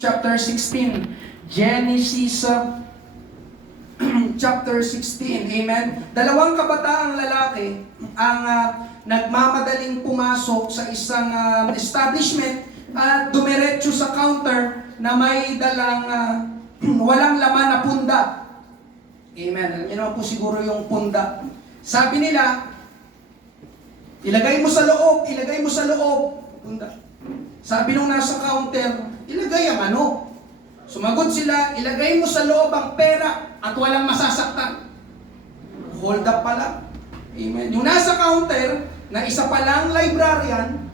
chapter 16. Genesis chapter 16. Amen. Dalawang kabataang lalaki ang nagmamadaling pumasok sa isang establishment at dumiretso sa counter na may dalang walang laman na punda. Amen. Alam niyo naman po siguro yung punda. Sabi nila, ilagay mo sa loob, ilagay mo sa loob. Punda. Sabi nung nasa counter, ilagay ang ano. Sumagot sila, ilagay mo sa loob ang pera at walang masasaktan. Hold up pala. Amen. Yung nasa counter, na isa palang librarian,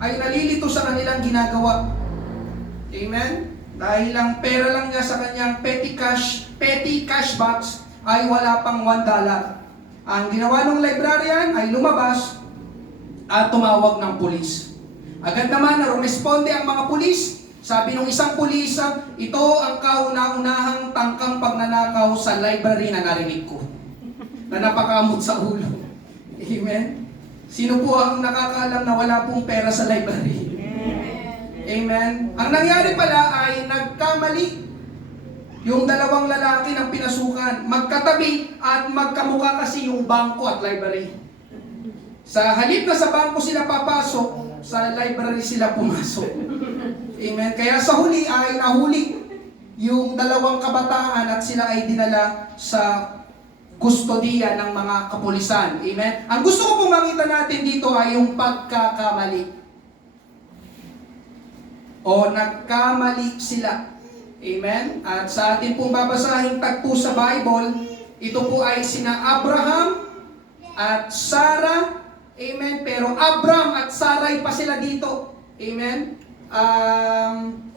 ay nalilito sa kanilang ginagawa. Amen. Dahil lang pera lang niya sa kanyang petty cash box, ay wala pang $1. Ang ginawa ng librarian ay lumabas at tumawag ng pulis. Agad naman na rumesponde ang mga pulis. Sabi ng isang pulis, ito ang kauna-unahang tangkang pagnanakaw sa library na narinig ko. Na napakamot sa ulo. Amen? Sino po ang nakakaalam na wala pong pera sa library? Amen? Ang nangyari pala ay nagkamali yung dalawang lalaki ng pinasukan. Magkatabi at magkamukha kasi yung bangko at library. Sa halip na sa bangko sila papasok, sa library sila pumasok. Amen. Kaya sa huli ay nahuli yung dalawang kabataan at sila ay dinala sa kustodiya ng mga kapulisan. Amen. Ang gusto ko pong makita natin dito ay yung pagkakamali. O nagkamali sila. Amen. At sa atin pong babasahing tagpo sa Bible, ito po ay sina Abraham at Sarah. Amen. Pero Abram at Sarai pa sila dito. Amen.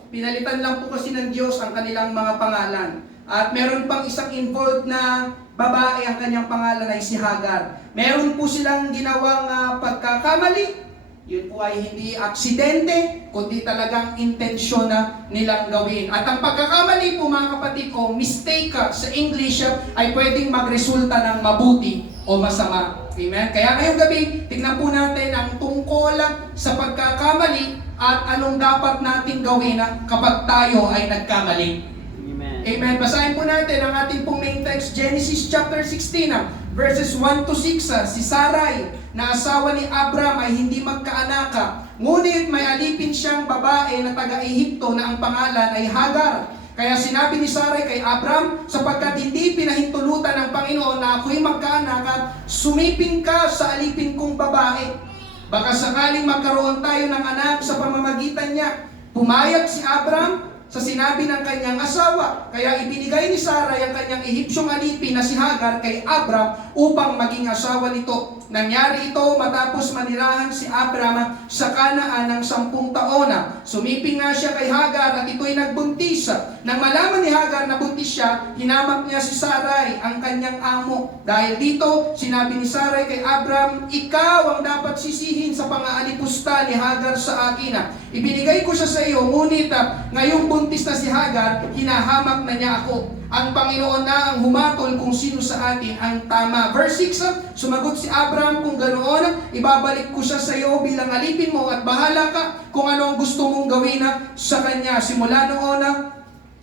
Pinalitan lang po kasi ng Diyos ang kanilang mga pangalan. At meron pang isang involved na babae, ang kanyang pangalan ay si Hagar. Meron po silang ginawang pagkakamali. Yun po ay hindi aksidente, kundi talagang intensyon na nilang gawin. At ang pagkakamali po mga kapatid ko, mistake sa English ay pwedeng magresulta ng mabuti o masama. Amen? Kaya ngayong gabi, tingnan po natin ang tungkol sa pagkakamali at anong dapat nating gawin kapag tayo ay nagkamali. Amen. Amen. Basahin po natin ang ating pong main text, Genesis chapter 16, verses 1 to 6. Si Sarai, na asawa ni Abram, ay hindi magkaanak, ngunit may alipin siyang babae na taga-Ehipto na ang pangalan ay Hagar. Kaya sinabi ni Sarai kay Abram, sapagkat hindi pinahintulutan ng Panginoon na ako'y magkaanak, sumiping ka sa alipin kong babae. Baka sakaling magkaroon tayo ng anak sa pamamagitan niya. Pumayag si Abram sa sinabi ng kanyang asawa. Kaya ibinigay ni Sarai ang kanyang Ehipsyong alipin na si Hagar kay Abram upang maging asawa nito. Nangyari ito matapos manirahan si Abram sa Kanaan ng 10 taon. Sumiping nga siya kay Hagar at ito'y nagbuntis. Nang malaman ni Hagar na buntis siya, hinamak niya si Sarai, ang kanyang amo. Dahil dito, sinabi ni Sarai kay Abram, ikaw ang dapat sisihin sa pang-aalipusta ni Hagar sa akin. Ibinigay ko siya sa iyo, ngunit ngayong buntis na si Hagar, hinahamak na niya ako. Ang Panginoon na ang humatol kung sino sa atin ang tama. Verse 6, sumagot si Abram, kung ganoon, ibabalik ko siya sa iyo bilang alipin mo at bahala ka kung ano ang gusto mong gawin sa kanya. Simula noon,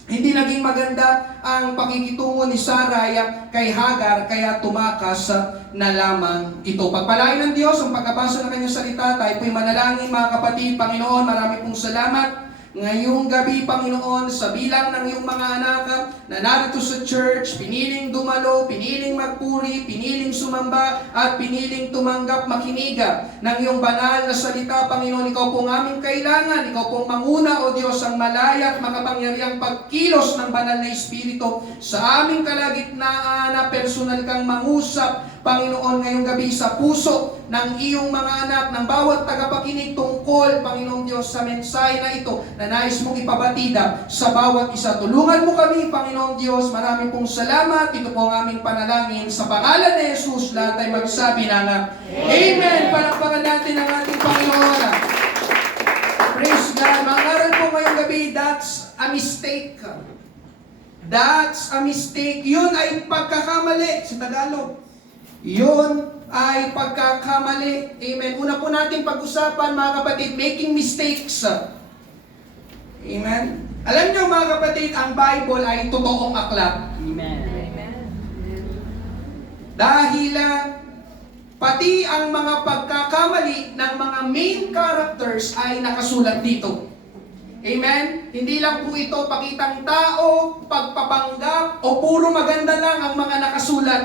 hindi naging maganda ang pakikitungo ni Sarai kay Hagar, kaya tumakas na lamang ito. Pagpalain ng Diyos ang pagkabasa ng kanyang salita, tayo po'y manalangin mga kapatid. Panginoon, marami pong salamat. Ngayong gabi, Panginoon, sa bilang ng iyong mga anak na narito sa church, piniling dumalo, piniling magpuri, piniling sumamba, at piniling tumanggap makinig ng iyong banal na salita, Panginoon, ikaw pong aming kailangan, ikaw pong manguna, O Diyos, ang malaya at makapangyarihang pagkilos ng banal na Espiritu sa aming kalagitnaan na personal kang mangusap, Panginoon, ngayong gabi sa puso ng iyong mga anak, ng bawat tagapakinig tungkol, Panginoon Diyos, sa mensahe na ito na nais mong ipabatida sa bawat isa. Tulungan mo kami, Panginoon Diyos. Marami pong salamat. Ito po ang aming panalangin. Sa pangalan ni Jesus, lahat ay magsabi ng Amen. Palakpakan natin ang ating Panginoon. Praise God. Mangaral po ngayong gabi, that's a mistake. That's a mistake. Yun ay pagkakamali sa Tagalog. Yun ay pagkakamali. Amen. Una po natin pag-usapan mga kapatid, making mistakes. Amen. Alam niyo mga kapatid, ang Bible ay totoong aklat. Amen. Dahil pati ang mga pagkakamali ng mga main characters ay nakasulat dito. Amen? Hindi lang po ito pakitang tao, pagpapanggap, o puro maganda lang ang mga nakasulat.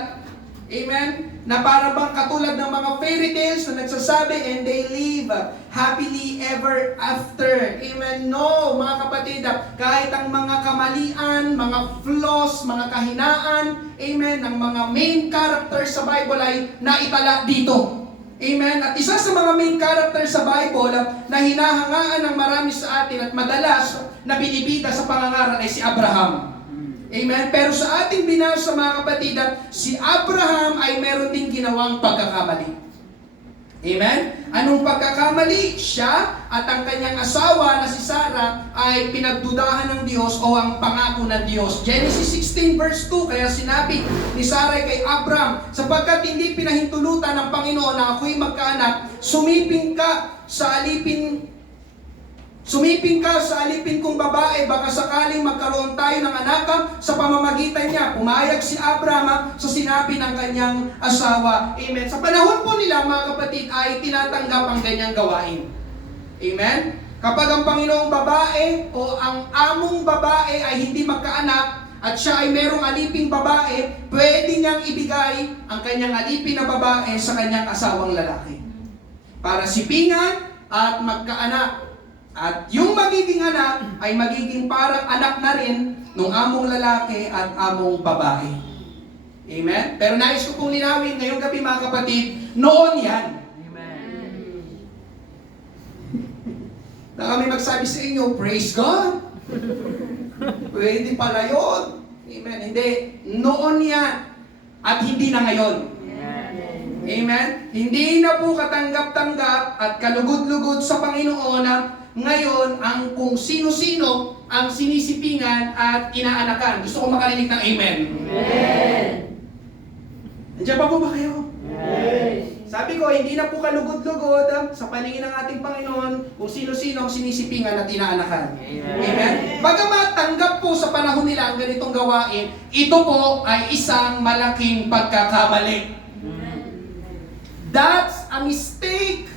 Amen? Na para bang katulad ng mga fairy tales na nagsasabi, and they live happily ever after. Amen? No, mga kapatid, kahit ang mga kamalian, mga flaws, mga kahinaan, amen, ng mga main characters sa Bible ay naitala dito. Amen? At isa sa mga main characters sa Bible na hinahangaan ng marami sa atin at madalas na binibida sa pangangaral ay si Abraham. Amen? Pero sa ating binasa mga kapatid, si Abraham ay meron din ginawang pagkakamali. Amen? Anong pagkakamali? Siya at ang kanyang asawa na si Sarah ay pinagdudahan ng Diyos o ang pangako ng Diyos. Genesis 16 verse 2, kaya sinabi ni Sarah kay Abraham, sapagkat hindi pinahintulutan ng Panginoon na ako'y magkaanak, sumiping ka sa alipin kong babae, baka sakaling magkaroon tayo ng anak sa pamamagitan niya. Pumayag si Abraham sa sinabi ng kanyang asawa. Amen. Sa panahon po nila, mga kapatid, ay tinatanggap ang ganyang gawain. Amen. Kapag ang Panginoong babae o ang among babae ay hindi magkaanak at siya ay merong aliping babae, pwede niyang ibigay ang kanyang alipin na babae sa kanyang asawang lalaki para sipingan at magkaanak. At yung magiging anak ay magiging parang anak na rin ng among lalaki at among babae. Amen? Pero nais ko pong linawin ngayong gabi mga kapatid, noon yan. Amen. Na kami magsabi sa inyo, praise God. Pwede pala yun. Amen? Hindi. Noon yan. At hindi na ngayon. Amen? Hindi na po katanggap-tanggap at kalugod-lugod sa Panginoon ngayon ang kung sino-sino ang sinisipingan at inaanakan. Gusto ko makarinig ng amen. Amen. Nandiyan pa po ba kayo? Yes. Sabi ko, hindi na po kalugod-lugod sa paningin ng ating Panginoon kung sino-sino ang sinisipingan at inaanakan. Amen. Amen? Bagamat tanggap po sa panahon nila ang ganitong gawain, ito po ay isang malaking pagkakamali. That's a mistake.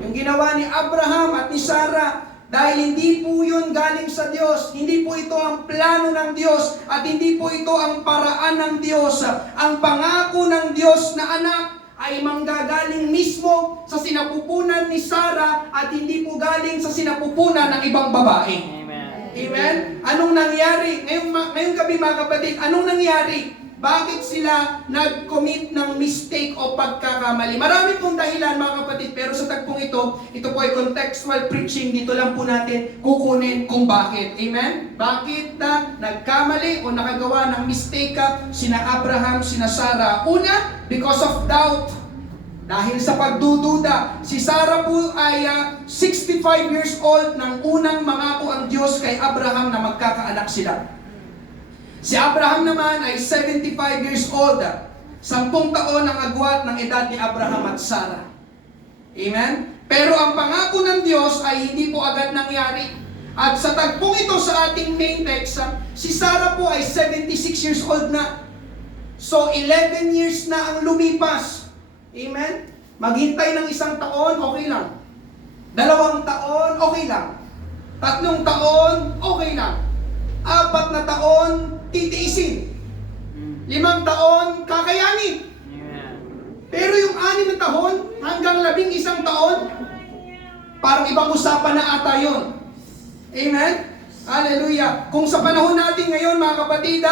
Yung ginawa ni Abraham at ni Sarah, dahil hindi po yun galing sa Diyos, hindi po ito ang plano ng Diyos, at hindi po ito ang paraan ng Diyos. Ang pangako ng Diyos na anak ay manggagaling mismo sa sinapupunan ni Sarah at hindi po galing sa sinapupunan ng ibang babae. Amen. Amen? Anong nangyari? Ngayong gabi mga kapatid, anong nangyari? Bakit sila nag-commit ng mistake o pagkakamali? Marami pong dahilan mga kapatid, pero sa tagpong ito po ay contextual preaching. Dito lang po natin kukunin kung bakit. Amen? Bakit na nagkamali o nakagawa ng mistake sina Abraham, sina Sarah? Una, because of doubt. Dahil sa pagdududa, si Sarah po ay 65 years old nang unang mangako ang Diyos kay Abraham na magkakaanak sila. Si Abraham naman ay 75 years old. 10 taon ang agwat ng edad ni Abraham at Sarah. Amen? Pero ang pangako ng Diyos ay hindi po agad nangyari. At sa tagpong ito sa ating main text, si Sarah po ay 76 years old na. So 11 years na ang lumipas. Amen? Maghintay ng 1 taon, okay lang. 2 taon, okay lang. 3 taon, okay lang. 4 na taon, titiisin. 5 taon, kakayanin. Pero yung 6 na taon, hanggang 11 taon, parang ibang usapan na ata yun. Amen? Hallelujah. Kung sa panahon natin ngayon, mga kapatid,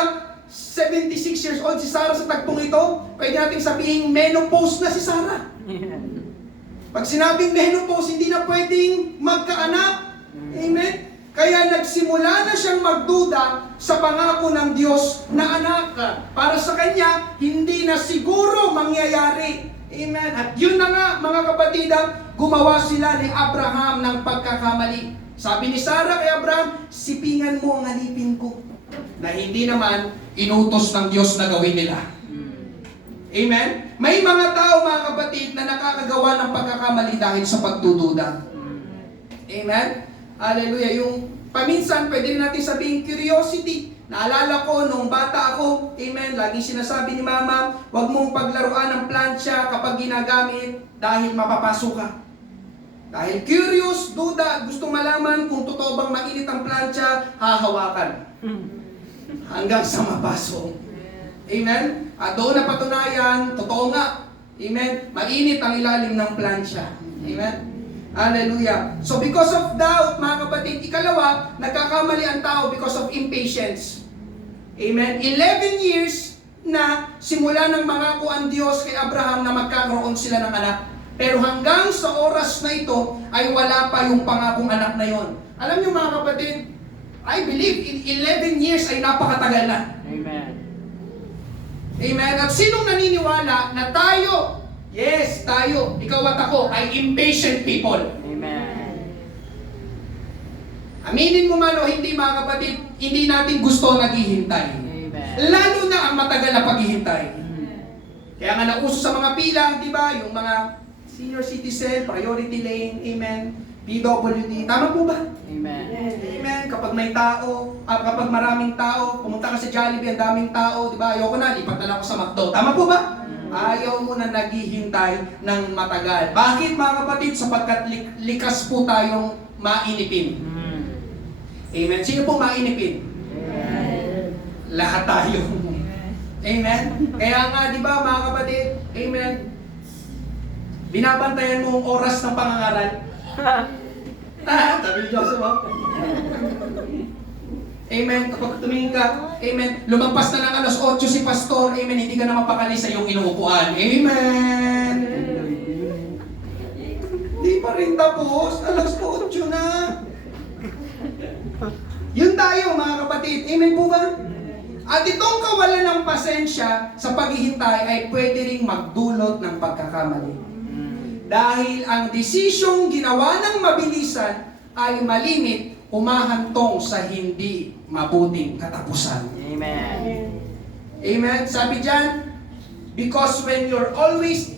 76 years old si Sarah sa tagpong ito, pwede natin sabihin, menopause na si Sarah. Pag sinabing menopause, hindi na pwedeng magkaanak. Amen? Kaya nagsimula na siyang magduda sa pangako ng Diyos na anak. Para sa kanya, hindi na siguro mangyayari. Amen. At yun na nga, mga kapatid, gumawa sila ni Abraham ng pagkakamali. Sabi ni Sarah kay Abraham, sipingan mo ang alipin ko. Na hindi naman inutos ng Diyos na gawin nila. Amen? May mga tao, mga kapatid, na nakakagawa ng pagkakamali dahil sa pagdududa. Amen? Hallelujah. Yung paminsan, pwede rin natin sabihin curiosity. Naalala ko, nung bata ako, amen, laging sinasabi ni mama, huwag mong paglaruan ng plancha kapag ginagamit dahil mapapasok ka. Dahil curious, duda, gusto malaman kung totoo bang mainit ang plancha, hahawakan. Hanggang sa mapasok. Amen? At doon na patunayan, totoo nga. Amen? Mainit ang ilalim ng plancha. Amen? Hallelujah. So because of doubt, mga kapatid, ikalawa, nagkakamali ang tao because of impatience. Amen? 11 years na simula ng mangako ang Diyos kay Abraham na magkakaroon sila ng anak. Pero hanggang sa oras na ito, ay wala pa yung pangakong anak na yon. Alam niyo mga kapatid, I believe in 11 years ay napakatagal na. Amen. Amen? At sinong naniniwala na tayo, yes, tayo, ikaw at ako, ay impatient people? Amen. Aminin mo man o hindi mga kapatid, hindi natin gusto naghihintay. Amen. Lalo na ang matagal na paghihintay. Kaya nga nauso sa mga pila, di ba? Yung mga senior citizen, priority lane, amen, PWD. Tama po ba? Amen. Amen. Kapag may tao, kapag maraming tao, pumunta ka sa Jollibee, ang daming tao, di ba? Ayoko na, lipat na lang ako sa McDo. Tama po ba? Ayaw mo na naghihintay ng matagal. Bakit mga kapatid? Sapagkat likas po tayong mainipin. Amen. Sino po mainipin? Amen. Lahat tayo. Amen. Kaya nga, di ba mga kapatid? Amen. Binabantayan mo ang oras ng pangangaral. Sabi ni Joseph, oh. Amen. Kapag tumingin ka, amen. Lumampas na ng alas 8 si pastor, amen. Hindi ka na mapakali sa iyong inuupuan. Amen. Di pa rin tapos. Alas 8 na. Yun tayo mga kapatid. Amen po ba? At itong kawalan ng pasensya sa paghihintay ay pwede ring magdulot ng pagkakamali. Dahil ang desisyong ginawa ng mabilisan ay malimit, humahantong sa hindi mabuting katapusan. Amen. Amen? Sabi dyan, because when you're always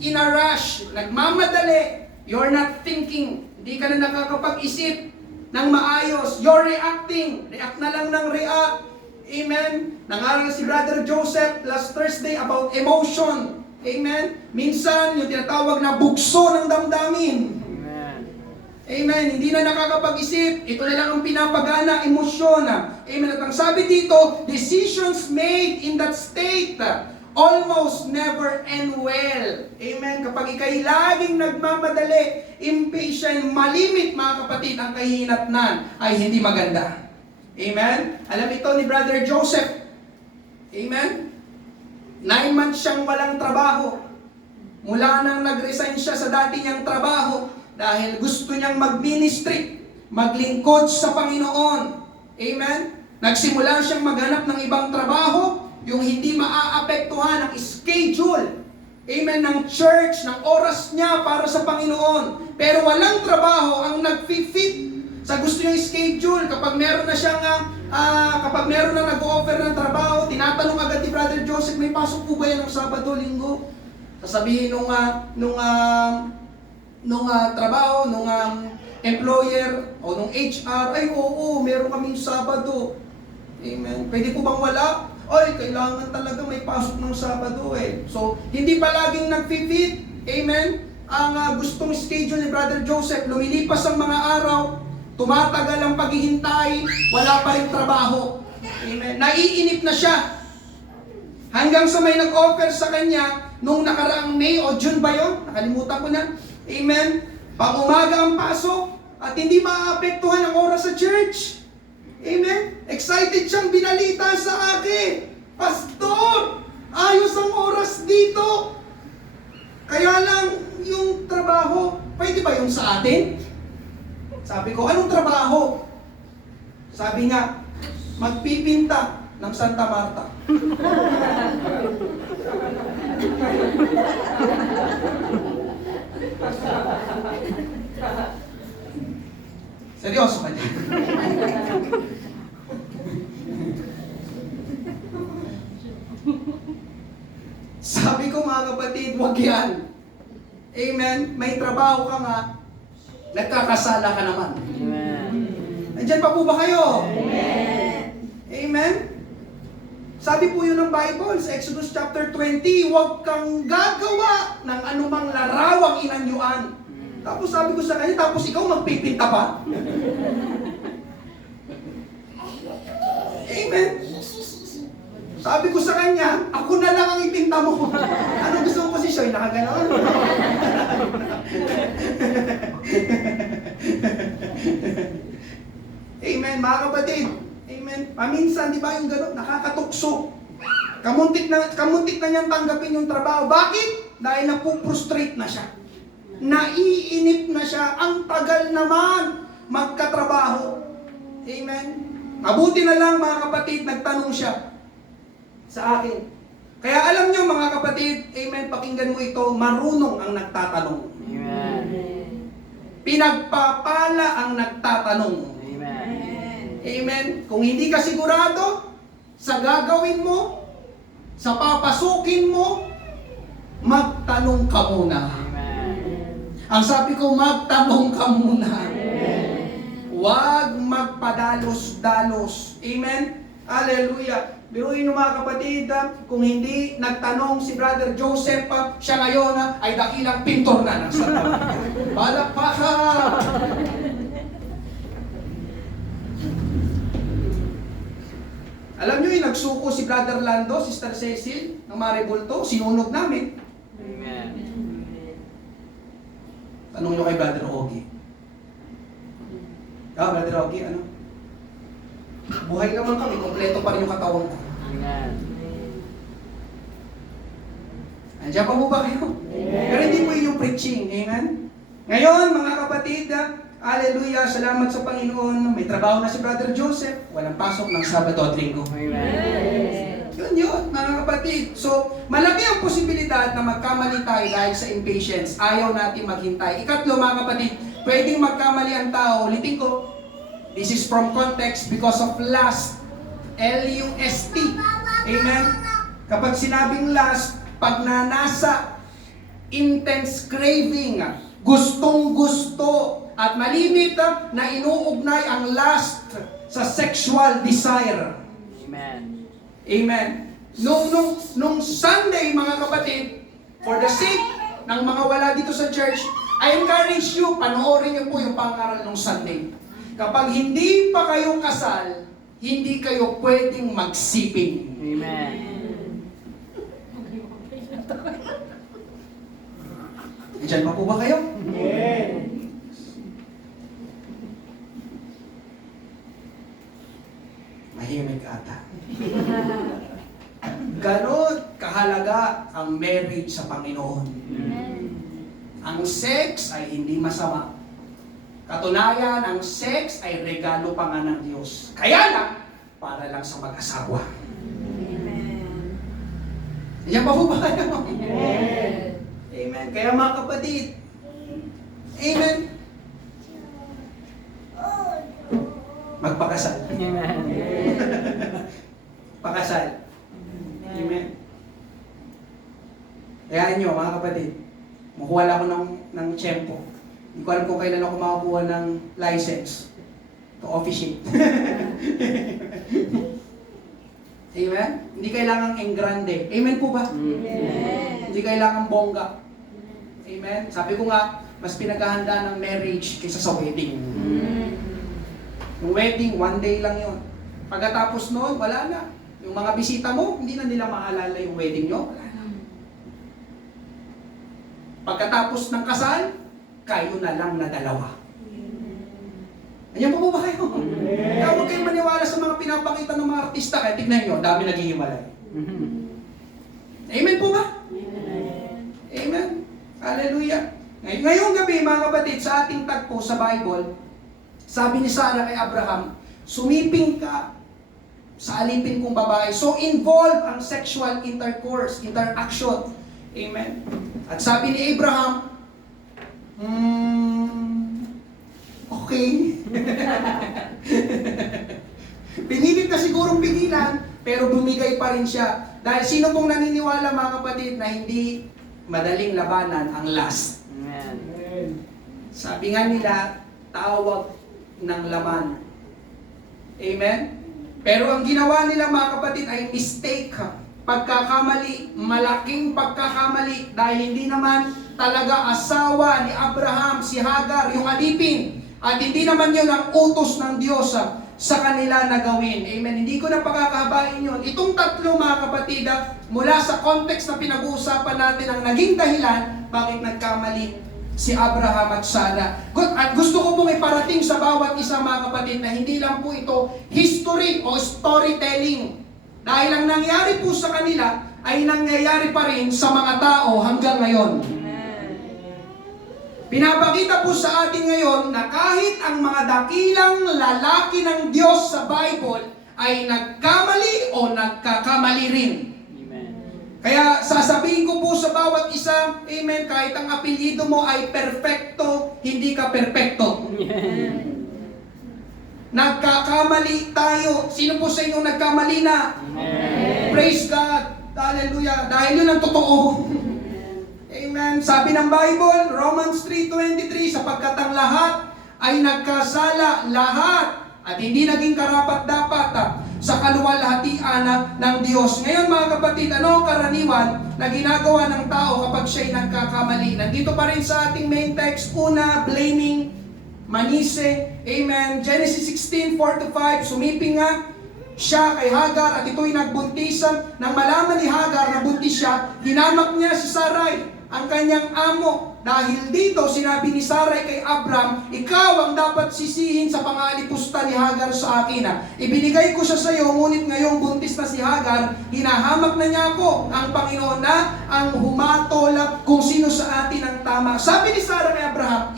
in a rush, nagmamadali, you're not thinking, hindi ka na nakakapag-isip ng maayos, you're reacting, react na lang ng react. Amen? Nangaral si Brother Joseph last Thursday about emotion. Amen? Minsan, yung tinatawag na bugso ng damdamin. Amen. Amen? Hindi na nakakapag-isip. Ito na lang ang pinapagana, emosyon. Amen? At ang sabi dito, decisions made in that state almost never end well. Amen? Kapag ikay laging nagmamadali, impatient, malimit mga kapatid, ang kahihinatnan ay hindi maganda. Amen? Alam ito ni Brother Joseph. Amen? 9 months siyang walang trabaho. Mula nang nag-resign siya sa dati niyang trabaho dahil gusto niyang mag-ministry, maglingkod sa Panginoon. Amen? Nagsimula siyang maghanap ng ibang trabaho, yung hindi maaapektuhan ang schedule. Amen? Ng church, ng oras niya para sa Panginoon. Pero walang trabaho ang nag-fit sa gusto niyang schedule. Kapag meron na siyang kapag meron na nag-offer ng trabaho, tinatanong agad ni Brother Joseph, may pasok po ba yan ng Sabado, Linggo? Sasabihin nung trabaho, nung employer, o nung HR, ay oo, meron kaming Sabado. Amen. Pwede po bang wala? Ay, kailangan talaga may pasok ng Sabado eh. So, hindi palaging nag-fit, amen, ang gustong schedule ni Brother Joseph. Lumilipas ang mga araw, tumatagal ang paghihintay, wala pa rin trabaho. Amen. Naiinip na siya. Hanggang sa may nag-offer sa kanya, nung nakaraang May o June ba yun? Nakalimutan ko na. Amen. Pang-umaga ang pasok, at hindi maapektuhan ang oras sa church. Amen. Excited siyang binalita sa akin. Pastor, ayos ang oras dito. Kaya lang, yung trabaho, pwede ba yung sa atin? Sabi ko, anong trabaho? Sabi nga, magpipinta ng Santa Marta. Seryoso ka dyan? Sabi ko mga kapatid, wag yan. Amen? May trabaho ka nga, nagkakasala ka naman. Amen. Nandiyan pa po ba kayo? Amen. Amen? Sabi po yun ng Bible sa Exodus chapter 20, huwag kang gagawa ng anumang larawang inanyuan. Tapos sabi ko sa kanya, tapos ikaw magpipinta pa? Amen? Sabi ko sa kanya, ako na lang ang ipinta mo. Anong gusto mong posisyon? Nakaganon? Amen, mga kapatid. Amen. Paminsan, di ba yung gano'n? Nakakatukso. Kamuntik na niyang tanggapin yung trabaho. Bakit? Dahil napuprostrate na siya. Naiinip na siya. Ang tagal naman magkatrabaho. Amen. Mabuti na lang mga kapatid, nagtanong siya sa akin. Kaya alam niyo mga kapatid, amen, pakinggan mo ito, marunong ang nagtatanong. Amen. Pinagpapala ang nagtatanong. Amen. Amen. Kung hindi ka sigurado sa gagawin mo, sa papasukin mo, magtanong ka muna. Amen. Ang sabi ko, magtanong ka muna. Amen. Huwag magpadalos-dalos. Amen? Hallelujah. Biruin nyo mga kapatid, kung hindi nagtanong si Brother Joseph, siya ngayon ay dakilang pintor na ng Santa. Palakpakan! Alam nyo yung nagsuko si Brother Lando, Sister Cecil, ng Maribulto, sinunog namin. Amen. Tanong nyo kay Brother Ogie. Brother Ogie, ano? Buhay naman kami, kompleto pa rin yung katawan ko. Amen. Andiyan pa po ba kayo? Pero hindi po yun yung preaching, amen? Ngayon, mga kapatid, hallelujah, salamat sa Panginoon. May trabaho na si Brother Joseph, walang pasok ng Sabado at Linggo. Amen. Yun, mga kapatid. So, malaki ang posibilidad na magkamali tayo dahil sa impatience. Ayaw natin maghintay. Ikatlo, mga kapatid, pwedeng magkamali ang tao. Ulitin ko, this is from context because of lust. L-U-S-T. Amen? Kapag sinabing lust, pagnanasa, intense craving, gustong-gusto, at malimit na inuugnay ang lust sa sexual desire. Amen. Amen. Nung Sunday, mga kapatid, for the sake ng mga wala dito sa church, I encourage you, panoorin niyo po yung pangaral ng Sunday. Kapag hindi pa kayo kasal, hindi kayo pwedeng magsiping. Amen. Diyan pa po ba kayo? Mahimik ata. Ganon kahalaga ang marriage sa Panginoon. Ang sex ay hindi masama. Katunayan, ang sex ay regalo pa nga ng Diyos. Kaya lang, para lang sa mag-asawa. Diyan pa po ba kayo? Amen. Kaya mga kapatid, amen. Magpakasal. Amen. Pakasal. Amen. Kaya nyo, mga kapatid, makuha lang ako ng tiyempo. Hindi ko alam kung kailan ako makakuha ng license to officiate. Amen? Hindi kailangan engrande. Amen po ba? Hindi kailangan bongga. Amen? Sabi ko nga, mas pinaghahanda ng marriage kaysa sa wedding. Yung wedding, one day lang yun. Pagkatapos noon, wala na. Yung mga bisita mo, hindi na nila maalala yung wedding nyo. Wala na. Pagkatapos ng kasal, kayo na lang na dalawa. Ayan po ba kayo? Kaya huwag kayong maniwala sa mga pinapakita ng mga artista. Kaya tignan nyo, dami naghihiwalay. Amen po ba? Amen. Hallelujah. Ngayong gabi, mga kapatid, sa ating tagpo sa Bible, sabi ni Sarah kay Abraham, sumiping ka sa alipin kong babae. So involve ang sexual intercourse, interaction. Amen. At sabi ni Abraham, okay. Pinilit na sigurong pigilan, pero bumigay pa rin siya. Dahil sino pong naniniwala mga kapatid na hindi madaling labanan ang lust? Amen. Sabi nga nila, tawag ng laman Amen? Pero ang ginawa nila mga kapatid ay mistake. Pagkakamali, malaking pagkakamali dahil hindi naman talaga asawa ni Abraham si Hagar, yung alipin. At hindi naman yun ang utos ng Diyos sa kanila na gawin. Amen. Hindi ko na pakakahabain yun. Itong tatlo mga kapatid, mula sa context na pinag-uusapan natin ang naging dahilan bakit nagkamali si Abraham at Sarah. At gusto ko pong iparating sa bawat isa mga kapatid na hindi lang po ito history o storytelling. Dahil ang nangyari po sa kanila ay nangyayari pa rin sa mga tao hanggang ngayon. Pinapakita po sa atin ngayon na kahit ang mga dakilang lalaki ng Diyos sa Bible ay nagkamali o nagkakamali rin. Amen. Kaya sasabihin ko po sa bawat isa, amen, kahit ang apelyido mo ay perfecto, hindi ka perfecto. Nagkakamali tayo. Sino po sa inyong nagkamali na? Amen. Praise God. Hallelujah. Dahil yun ang totoo. Amen. Sabi ng Bible, Romans 3:23, sapagkat ang lahat ay nagkasala, lahat, at hindi naging karapat-dapat sa kaluwalhatian ng Diyos. Ngayon mga kapatid, ano ang karaniwan na ginagawa ng tao kapag siya'y nagkakamali? Nandito pa rin sa ating main text, una, blaming, manise, amen. Genesis 16:4-5, sumiping nga siya kay Hagar at ito'y nagbuntisan. Nang malaman ni Hagar na buntis siya, hinamak niya si Sarai, ang kanyang amo. Dahil dito, sinabi ni Sarai kay Abram, ikaw ang dapat sisihin sa pangalipusta ni Hagar sa akin. Ibinigay ko siya sa iyo, ngunit ngayong buntis na si Hagar, hinahamak na niya ako. Ang Panginoon na ang humatol kung sino sa atin ang tama. Sabi ni Sarah kay Abraham,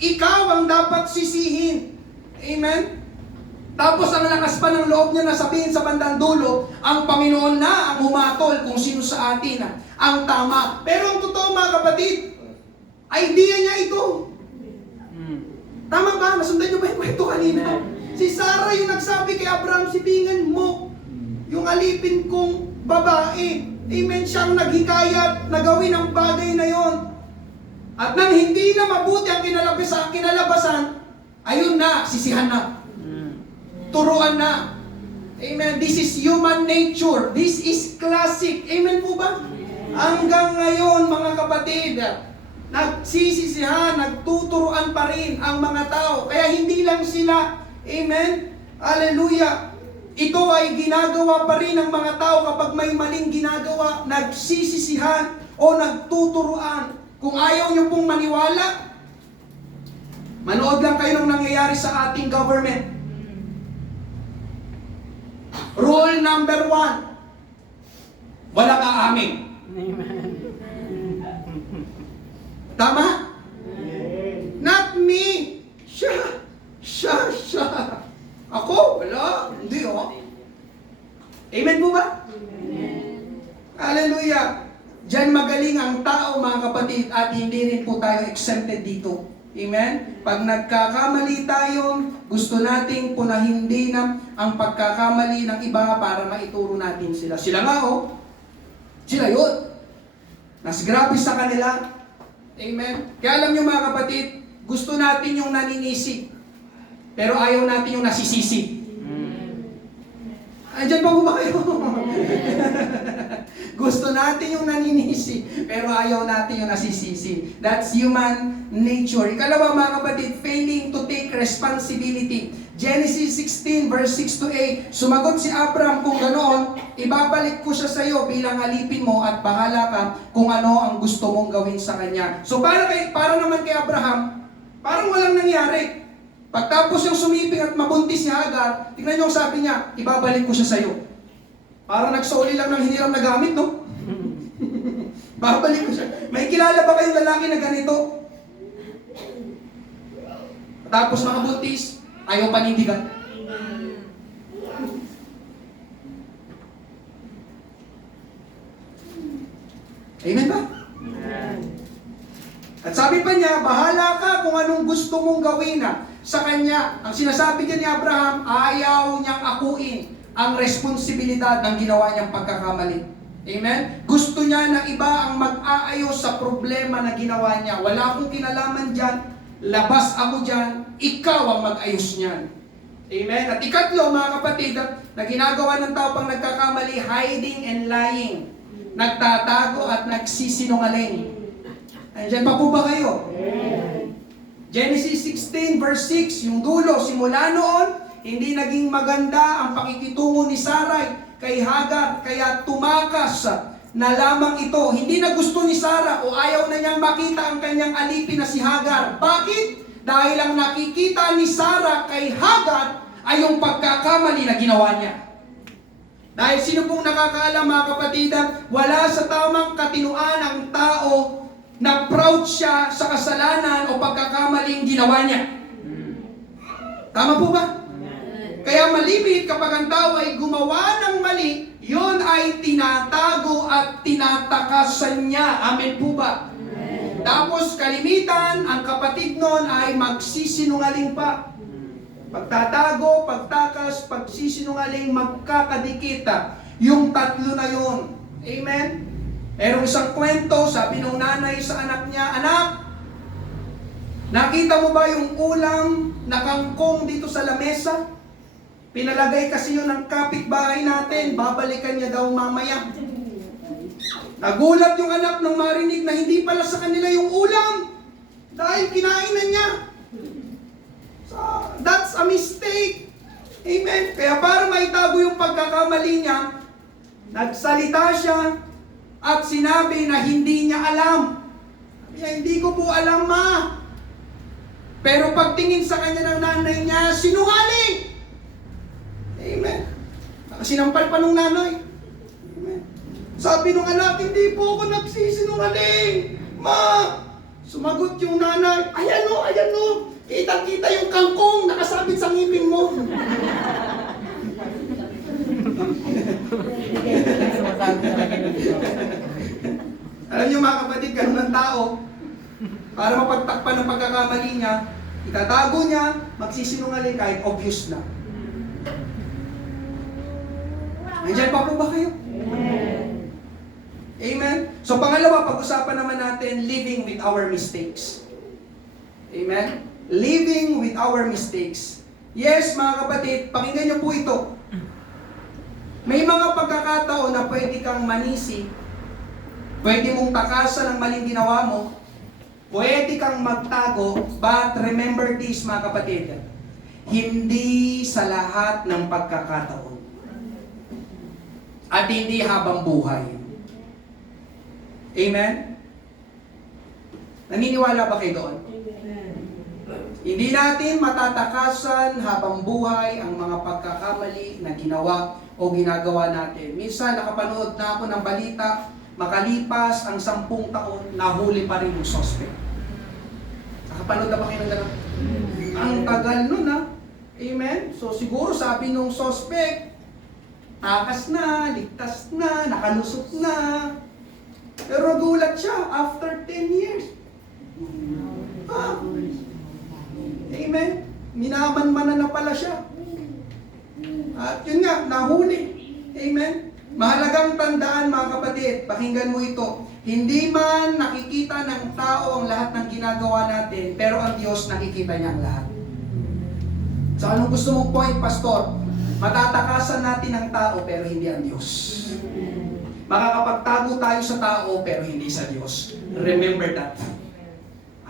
ikaw ang dapat sisihin. Amen? Tapos ang lakas pa ng loob niya na sabihin sa bandang dulo, ang Panginoon na ang humatol kung sino sa atin ang tama. Pero ang totoo mga kapatid, idea niya ito. Tama ba? Nasundan niyo ba yung kwento kanina? Si Sarah yung nagsabi kay Abraham, sibingan mo yung alipin kong babae. Amen, siyang naghikayat na gawin ang bagay na yon. At nang hindi na mabuti ang kinalabasan, ayun na, sisihan na. Turuan na. Amen. This is human nature. This is classic. Amen po ba? Hanggang ngayon, mga kapatid, nagsisisihan, nagtuturuan pa rin ang mga tao. Kaya hindi lang sila, amen, hallelujah, ito ay ginagawa pa rin ng mga tao kapag may maling ginagawa, nagsisisihan o nagtuturuan. Kung ayaw nyo pong maniwala, manood lang kayo ng nangyayari sa ating government. Rule number 1, walang aamin. Tama? Not me. Siya. Ako? Wala. Hindi Amen po ba? Hallelujah. Diyan magaling ang tao mga kapatid at hindi rin po tayo exempted dito. Amen? Pag nagkakamali tayo, gusto nating punahin din ang pagkakamali ng iba para maituro natin sila. Sila nga sila yun. Nas grabe sa kanila. Amen? Kaya alam nyo mga kapatid, gusto natin yung naninisi, pero ayaw natin yung nasisisi. Andiyan pa ba kayo? Gusto natin yung naninisi, pero ayaw natin yung nasisisi. That's human nature. Ikalawa mga kapatid, failing to take responsibility. Genesis 16 verse 6-8, sumagot si Abram, kung ganoon, ibabalik ko siya sa iyo bilang alipin mo at bahala ka kung ano ang gusto mong gawin sa kanya. So para naman kay Abraham, parang walang nangyari. Pagtapos yung sumiping at mabuntis si Hagar, tingnan niyo ang sabi niya, ibabalik ko siya sa iyo. Parang nagsoli lang ng hiniram na gamit, no? Babalik ko siya. May kilala ba kayong lalaki na ganito? Tapos makabuntis, ayaw panindigan. Amen ba? At sabi pa niya, bahala ka kung anong gusto mong gawin sa kanya. Ang sinasabi niya ni Abraham, ayaw niyang akuin ang responsibilidad ng ginawa niyang pagkakamali. Amen? Gusto niya na iba ang mag-aayos sa problema na ginawa niya. Wala akong kinalaman dyan, labas ako dyan, ikaw ang mag-ayos niyan. Amen? At ikatlo, mga kapatid, na ginagawa ng tao pang nagkakamali, hiding and lying. Nagtatago at nagsisinungaling. Andiyan pa po ba kayo? Genesis 16 verse 6, yung dulo, simula noon, hindi naging maganda ang pakikitungo ni Sarai kay Hagar, kaya tumakas na lamang ito. Hindi na gusto ni Sarah o ayaw na niyang makita ang kanyang alipin na si Hagar. Bakit? Dahil ang nakikita ni Sarah kay Hagar ay yung pagkakamali na ginawa niya. Dahil sino pong nakakaalam, mga kapatid, wala sa tamang katinuan ang tao na proud siya sa kasalanan o pagkakamaling ginawa niya. Tama po ba? Kaya malimit kapag ang tao ay gumawa ng mali, yun ay tinatago at tinatakasan niya. Amen po ba? Tapos kalimitan, ang kapatid nun ay magsisinungaling pa. Pagtatago, pagtakas, pagsisinungaling, magkakadikita. Yung tatlo na yun. Amen? Merong isang kwento, sabi nung nanay sa anak niya, "Anak, nakita mo ba yung ulam na kangkong dito sa lamesa? Pinalagay kasi yun ng kapitbahay natin, babalikan niya daw mamaya." Nagulat yung anak nang marinig na hindi pala sa kanila yung ulam dahil kinain na niya. So, that's a mistake. Amen. Kaya para maitago yung pagkakamali niya, nagsalita siya at sinabi na hindi niya alam. Sabi niya, "Hindi ko po alam, ma." Pero pagtingin sa kanya ng nanay niya, sinungaling. Amen. Sinampal pa nung nanay. Amen. Sabi nung anak, "Hindi po ako nagsisinungaling, ma." Sumagot yung nanay, "Ayan o, ayan o. Kitang-kita yung kangkong nakasabit sa ngipin mo." Alam niyo, mga kapatid, ganun ang tao. Para mapagtakpan ng pagkakamali niya, itatago niya, magsisinungaling kahit obvious na. Nandiyan pa po ba kayo? Amen? So pangalawa, pag-usapan naman natin, living with our mistakes. Amen? Living with our mistakes. Yes, mga kapatid, pakinggan niyo po ito. May mga pagkakataon na pwede kang manisi, pwede mong takasan ang maling ginawa mo, pwede kang magtago, but remember this, mga kapatid, hindi sa lahat ng pagkakataon. At hindi habang buhay. Amen? Naniniwala ba kayo doon? Hindi natin matatakasan habang buhay ang mga pagkakamali na ginawa o ginagawa natin. Minsan nakapanood na ako ng balita, makalipas ang 10 taon, nahuli pa rin yung suspect. Nakapanood na ba kayo ng gano'n? Ang tagal nun ha. Amen? So siguro sabi nung suspect, takas na, ligtas na, nakalusot na. Pero nagulat siya after 10 years. Amen? Minaman-manan na pala siya. At yun nga, nahuli. Amen? Mahalagang tandaan, mga kapatid, pakinggan mo ito. Hindi man nakikita ng tao ang lahat ng ginagawa natin, pero ang Diyos nakikita niya ang lahat. So anong gusto mong point, Pastor? Matatakasan natin ang tao, pero hindi ang Diyos. Makakapagtago tayo sa tao, pero hindi sa Diyos. Remember that.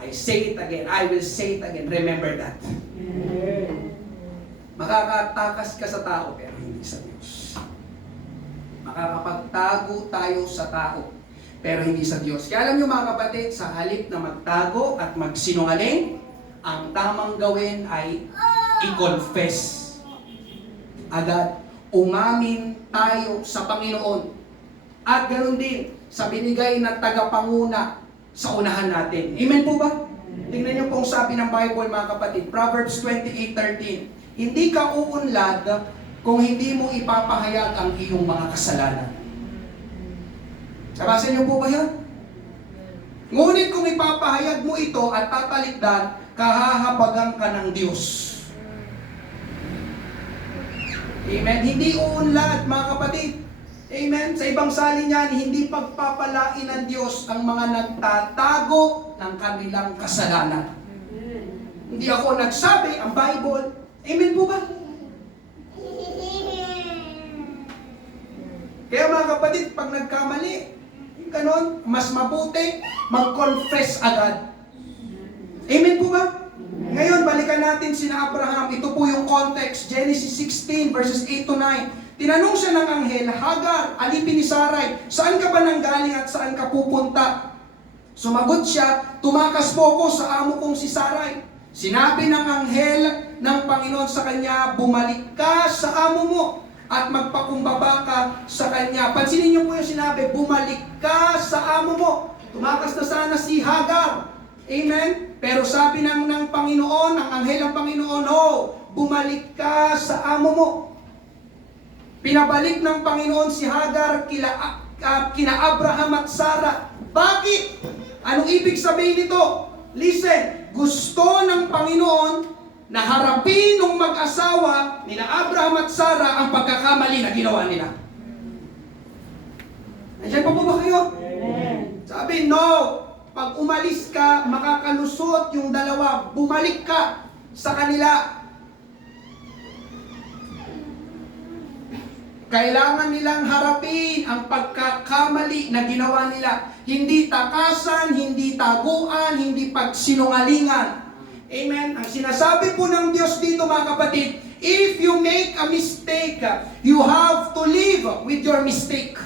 I say it again. I will say it again. Remember that. Makakatakas ka sa tao, pero hindi sa Diyos. Makakapagtago tayo sa tao, pero hindi sa Diyos. Kaya alam nyo, mga kapatid, sa halip na magtago at magsinungaling, ang tamang gawin ay i-confess. Agad, umamin tayo sa Panginoon. At ganoon din, sa binigay na tagapanguna sa unahan natin. Amen po ba? Tingnan niyo pong sabi ng Bible, mga kapatid, Proverbs 28:13. Hindi ka uunlad kung hindi mo ipapahayag ang iyong mga kasalanan. Nabasa niyo po ba yan? Ngunit kung ipapahayag mo ito at tatalikdan, kahahabagan ka ng Diyos. Amen? Hindi uunlad, mga kapatid. Amen? Sa ibang salin niyan, hindi pagpapalain ng Diyos ang mga nagtatago ng kanilang kasalanan. Hindi ako nagsabi, ang Bible. Amen po ba? Kaya mga kapatid, pag nagkamali, ganon, mas mabuti, mag-confess agad. Amen po ba? Ngayon, balikan natin sina Abraham. Ito po yung context. Genesis 16 verses 8 to 9. Tinanong siya ng anghel, Hagar, alipin ni Sarai, saan ka ba nanggaling at saan ka pupunta? Sumagot siya, tumakas po ako sa amo kong si Sarai. Sinabi ng anghel ng Panginoon sa kanya, bumalik ka sa amo mo at magpakumbaba ka sa kanya. Pansinin niyo po yung sinabi, bumalik ka sa amo mo. Tumakas na sana si Hagar. Amen? Pero sabi ng Panginoon, ng anghel ng Panginoon, no, bumalik ka sa amo mo. Pinabalik ng Panginoon si Hagar kina Abraham at Sarah. Bakit? Anong ibig sabihin nito? Listen, gusto ng Panginoon na harapin ng mag-asawa nila Abraham at Sarah ang pagkakamali na ginawa nila. Nandiyan pa po ba kayo? Sabi, no, pag umalis ka, makakalusot yung dalawa, bumalik ka sa kanila. Kailangan nilang harapin ang pagkakamali na ginawa nila. Hindi takasan, hindi taguan, hindi pagsinungalingan. Amen? Ang sinasabi po ng Diyos dito mga kapatid, if you make a mistake, you have to live with your mistake.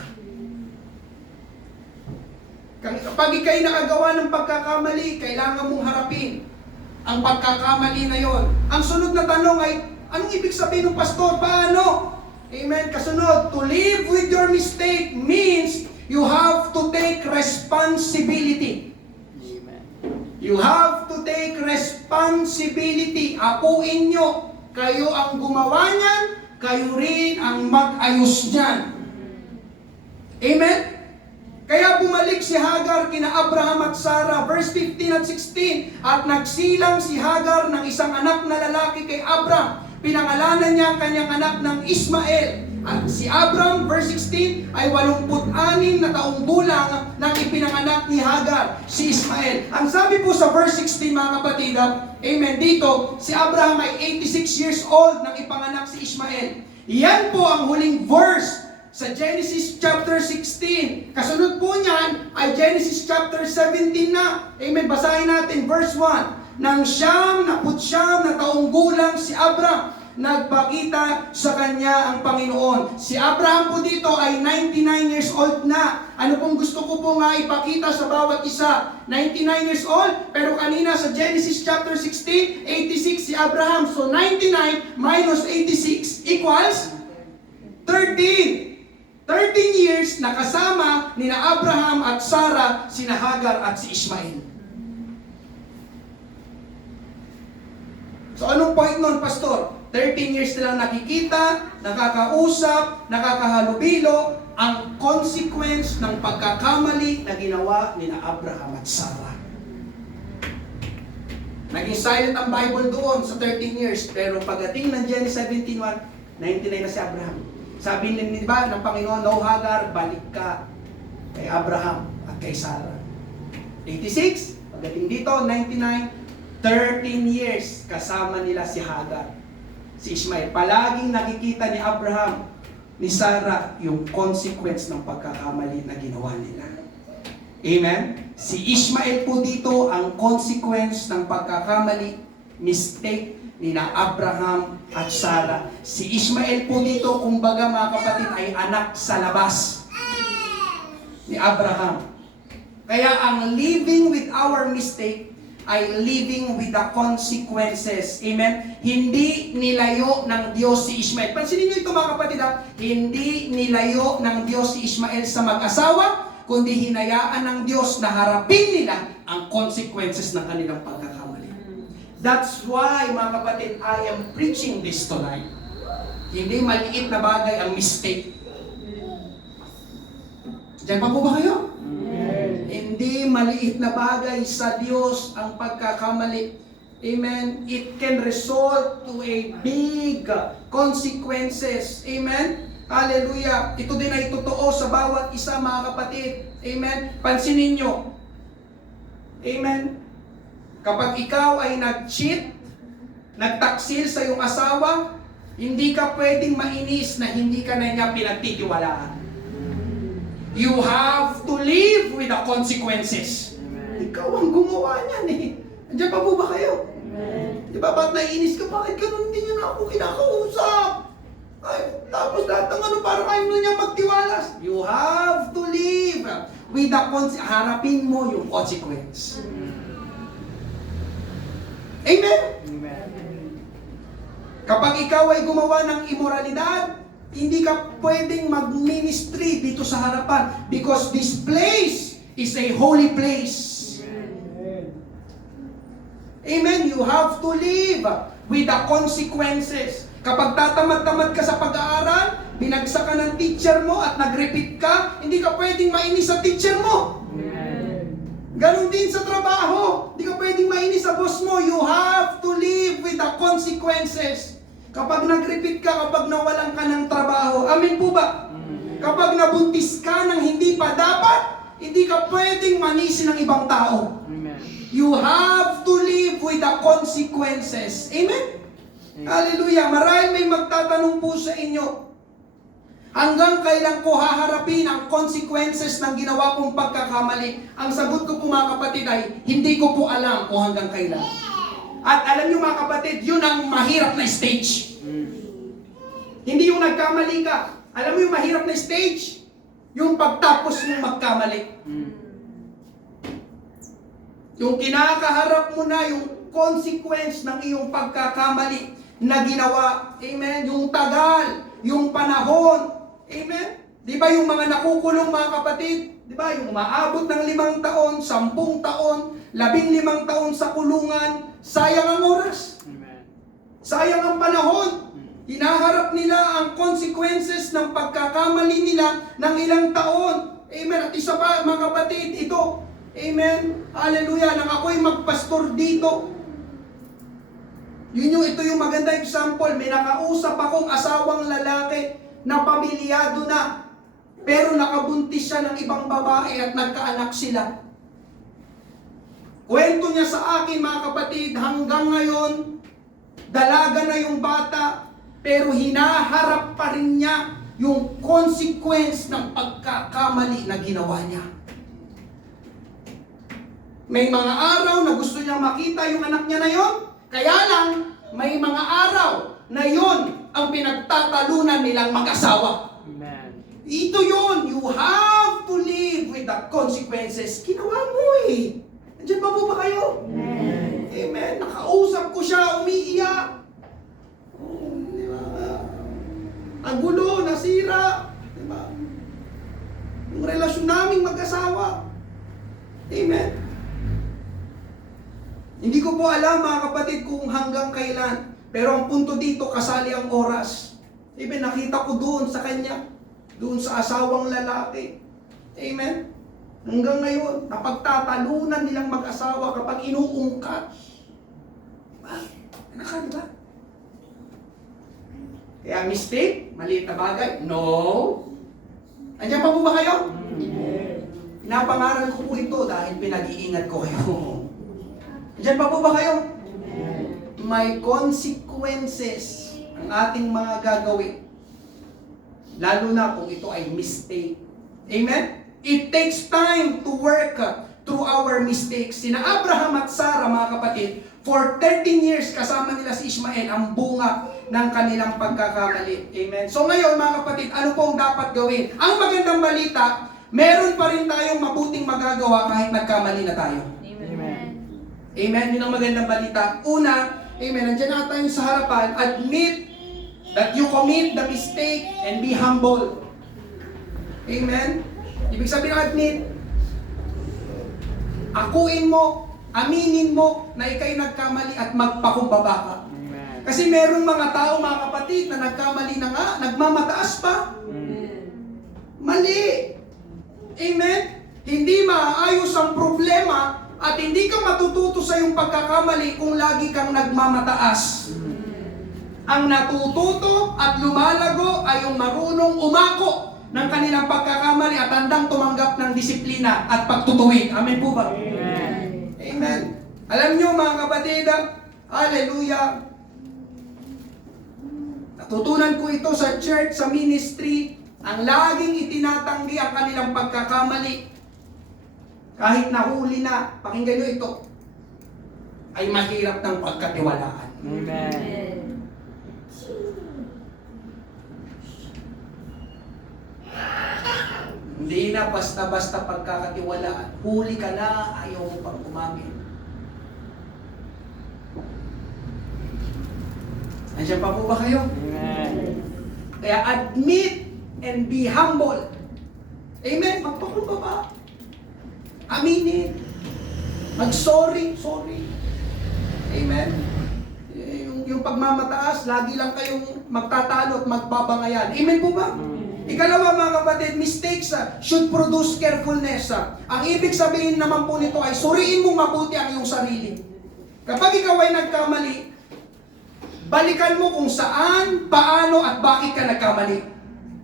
Kapag ikay nakagawa ng pagkakamali, kailangan mong harapin ang pagkakamali na yon. Ang sunod na tanong ay, anong ibig sabihin ng pastor? Paano? Amen. Kasunod, to live with your mistake means you have to take responsibility. Amen. You have to take responsibility. Akuin nyo, kayo ang gumawa niyan, kayo rin ang mag-ayos niyan. Amen? Kaya bumalik si Hagar kina Abraham at Sarah, verse 15 at 16, at nagsilang si Hagar ng isang anak na lalaki kay Abraham. Pinangalanan niya ang kanyang anak ng Ismael. At si Abraham, verse 16, ay 86 na taong gulang nang ipinanganak ni Hagar, si Ismael. Ang sabi po sa verse 16 mga kapatid, amen, dito, si Abraham ay 86 years old nang ipanganak si Ismael. Yan po ang huling verse sa Genesis chapter 16. Kasunod po niyan ay Genesis chapter 17 na. Amen, basahin natin verse 1. Nang siyam na taong gulang si Abraham, nagpakita sa kanya ang Panginoon. Si Abraham po dito ay 99 years old na. Ano pong gusto ko po nga ipakita sa bawat isa? 99 years old, pero kanina sa Genesis chapter 16, 86 si Abraham. So 99 minus 86 equals 13. 13 years nakasama ni na Abraham at Sarah, sina Hagar at si Ishmael. So anong point nun, Pastor? 13 years nilang nakikita, nakakausap, nakakahalubilo, ang consequence ng pagkakamali na ginawa ni na Abraham at Sarah. Naging silent ang Bible doon sa 13 years, pero pagdating ng Genesis 17:1, 99 na si Abraham. Sabi din, di ba, ng Panginoon, no Hagar, balik ka kay Abraham at kay Sarah. 86, pagdating dito, 99, 13 years kasama nila si Hagar, si Ishmael. Palaging nakikita ni Abraham, ni Sarah, yung consequence ng pagkakamali na ginawa nila. Amen? Si Ishmael po dito ang consequence ng pagkakamali, mistake ni na Abraham at Sarah. Si Ishmael po dito, kumbaga mga kapatid, ay anak sa labas ni Abraham. Kaya ang living with our mistake ay living with the consequences. Amen? Hindi nilayo ng Diyos si Ishmael. Pansinin niyo ito mga kapatid, ha? Hindi nilayo ng Diyos si Ishmael sa mag-asawa, kundi hinayaan ng Diyos na harapin nila ang consequences ng kanilang pagkakamali. That's why, mga kapatid, I am preaching this tonight. Hindi maliit na bagay ang mistake. Diyan pa po ba kayo? Hindi maliit na bagay sa Diyos ang pagkakamali. Amen? It can result to a big consequences. Amen? Hallelujah. Ito din ay totoo sa bawat isa mga kapatid. Amen? Pansinin nyo. Amen? Kapag ikaw ay nag-cheat, nagtaksil sa iyong asawa, hindi ka pwedeng mainis na hindi ka na niya pinagtitiwalaan. You have to live with the consequences. Amen. Ikaw ang gumawa niyan eh. Andiyan pa po ba kayo? Amen. Di ba, ba't naiinis ka? Bakit ganun din yun ako kinakausap? Ay, tapos lahat ng ano, parang ayaw na niya magtiwalas. You have to live with the harapin mo yung consequence. Amen? Amen. Kapag ikaw ay gumawa ng immoralidad, hindi ka pwedeng mag-ministry dito sa harapan because this place is a holy place. Amen? You have to live with the consequences. Kapag tatamad-tamad ka sa pag-aaral, binagsak ka ng teacher mo at nag-repeat ka, hindi ka pwedeng mainis sa teacher mo. Amen. Ganon din sa trabaho. Hindi ka pwedeng mainis sa boss mo. You have to live with the consequences. Kapag nag-repeat ka, kapag nawalan ka ng trabaho, amin po ba? Kapag nabuntis ka ng hindi pa dapat, hindi ka pwedeng manisi ng ibang tao. Amen. You have to live with the consequences. Amen? Hallelujah. Marahil may magtatanong po sa inyo, hanggang kailan ko haharapin ang consequences ng ginawa kong pagkakamali? Ang sagot ko po mga kapatid ay, hindi ko po alam kung hanggang kailan. At alam niyo mga kapatid, yun ang mahirap na stage. Hindi yung nagkamali ka. Alam mo yung mahirap na stage? Yung pagtapos mong magkamali. Yung kinakaharap mo na yung consequence ng iyong pagkakamali na ginawa. Amen? Yung tagal, yung panahon. Amen? Di ba yung mga nakukulong mga kapatid? Di ba yung umaabot ng 5 taon, 10 taon, 15 taon sa kulungan, sayang ang oras. Amen. Sayang ang panahon. Hinaharap nila ang consequences ng pagkakamali nila ng ilang taon. Amen? At isa pa mga kapatid, ito. Amen? Hallelujah. Nang ako'y magpastor dito, ito yung maganda example. May nakausap akong asawang lalaki na pamilyado na, pero nakabuntis siya ng ibang babae at nagkaanak sila. Kwento niya sa akin mga kapatid, hanggang ngayon, dalaga na yung bata, pero hinaharap pa rin niya yung consequence ng pagkakamali na ginawa niya. May mga araw na gusto niya makita yung anak niya na yon, kaya lang, may mga araw na yon ang pinagtatalunan nilang mag-asawa. Amen. Ito yon, you have to live with the consequences. Ginawa mo eh. Nandiyan pa po ba kayo? Amen. Amen. Nakausap ko siya, umiiyak. Di ba? Ang gulo, nasira. Di ba? Yung relasyon naming mag-asawa. Amen. Hindi ko po alam mga kapatid kung hanggang kailan. Pero ang punto dito, kasali ang oras. Amen. Nakita ko doon sa kanya. Doon sa asawang lalaki. Amen. Hanggang ngayon, napagtatalunan nilang mag-asawa kapag inuungkat. Diba? Anak ka, diba? Kaya mistake? Maliit na bagay? No. Andiyan pa po ba kayo? Pinapangaral ko po ito dahil pinag-iingat ko kayo. Andiyan pa po ba kayo? May consequences ang ating mga gagawin. Lalo na kung ito ay mistake. Amen? It takes time to work through our mistakes. Sina Abraham at Sarah, mga kapatid, for 13 years kasama nila si Ishmael ang bunga ng kanilang pagkakamali. Amen? So ngayon, mga kapatid, ano pong dapat gawin? Ang magandang balita, meron pa rin tayong mabuting magagawa kahit nagkamali na tayo. Amen. Amen? Yun ang magandang balita. Una, amen, nandiyan na tayo sa harapan, admit that you commit the mistake and be humble. Amen? Ibig sabihin ng admit, akuin mo, aminin mo na ikay nagkamali at magpakumbaba ka. Amen. Kasi merong mga tao, mga kapatid, na nagkamali na nga, nagmamataas pa. Mali. Amen? Hindi maayos ang problema at hindi ka matututo sa iyong pagkakamali kung lagi kang nagmamataas. Ang natututo at lumalago ay yung marunong umako ng kanilang pagkakamali at handang tumanggap ng disiplina at pagtutuwid. Amen po ba? Amen. Amen. Alam nyo mga kapatid, hallelujah. Natutunan ko ito sa church, sa ministry. ang laging itinatanggi ang kanilang pagkakamali, kahit nahuli na, pakinggan nyo ito, ay mahirap ng pagkatiwalaan. Amen. Hindi na basta-basta pagkakatiwalaan. Huli ka na, ayaw mo pang umamin. Nandiyan pa po ba kayo? Amen. Kaya admit and be humble. Amen? Magpakumbaba. Aminin. Mag-sorry. Sorry. Amen? Yung pagmamataas, lagi lang kayong magtatalo at magbabangayan. Amen po ba? Ikalawa mga kapatid, mistakes should produce carefulness. Ang ibig sabihin naman po nito ay suriin mong mabuti ang iyong sarili. Kapag ikaw ay nagkamali, balikan mo kung saan, paano at bakit ka nagkamali.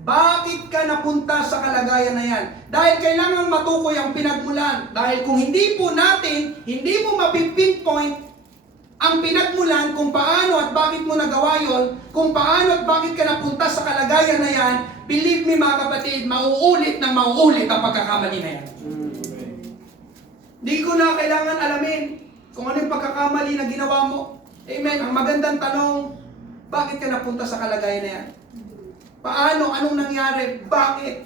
Bakit ka napunta sa kalagayan na yan? Dahil kailangan matukoy ang pinagmulan. Dahil kung hindi po natin, hindi mo mapipinpoint ang pinagmulan kung paano at bakit mo nagawa yun, kung paano at bakit ka napunta sa kalagayan na yan, believe me mga kapatid, mauulit ng mauulit ang pagkakamali na yan. Hindi ko na kailangan alamin kung ano yung pagkakamali na ginawa mo. Amen. Ang magandang tanong, bakit ka napunta sa kalagayan na yan? Paano? Anong nangyari? Bakit?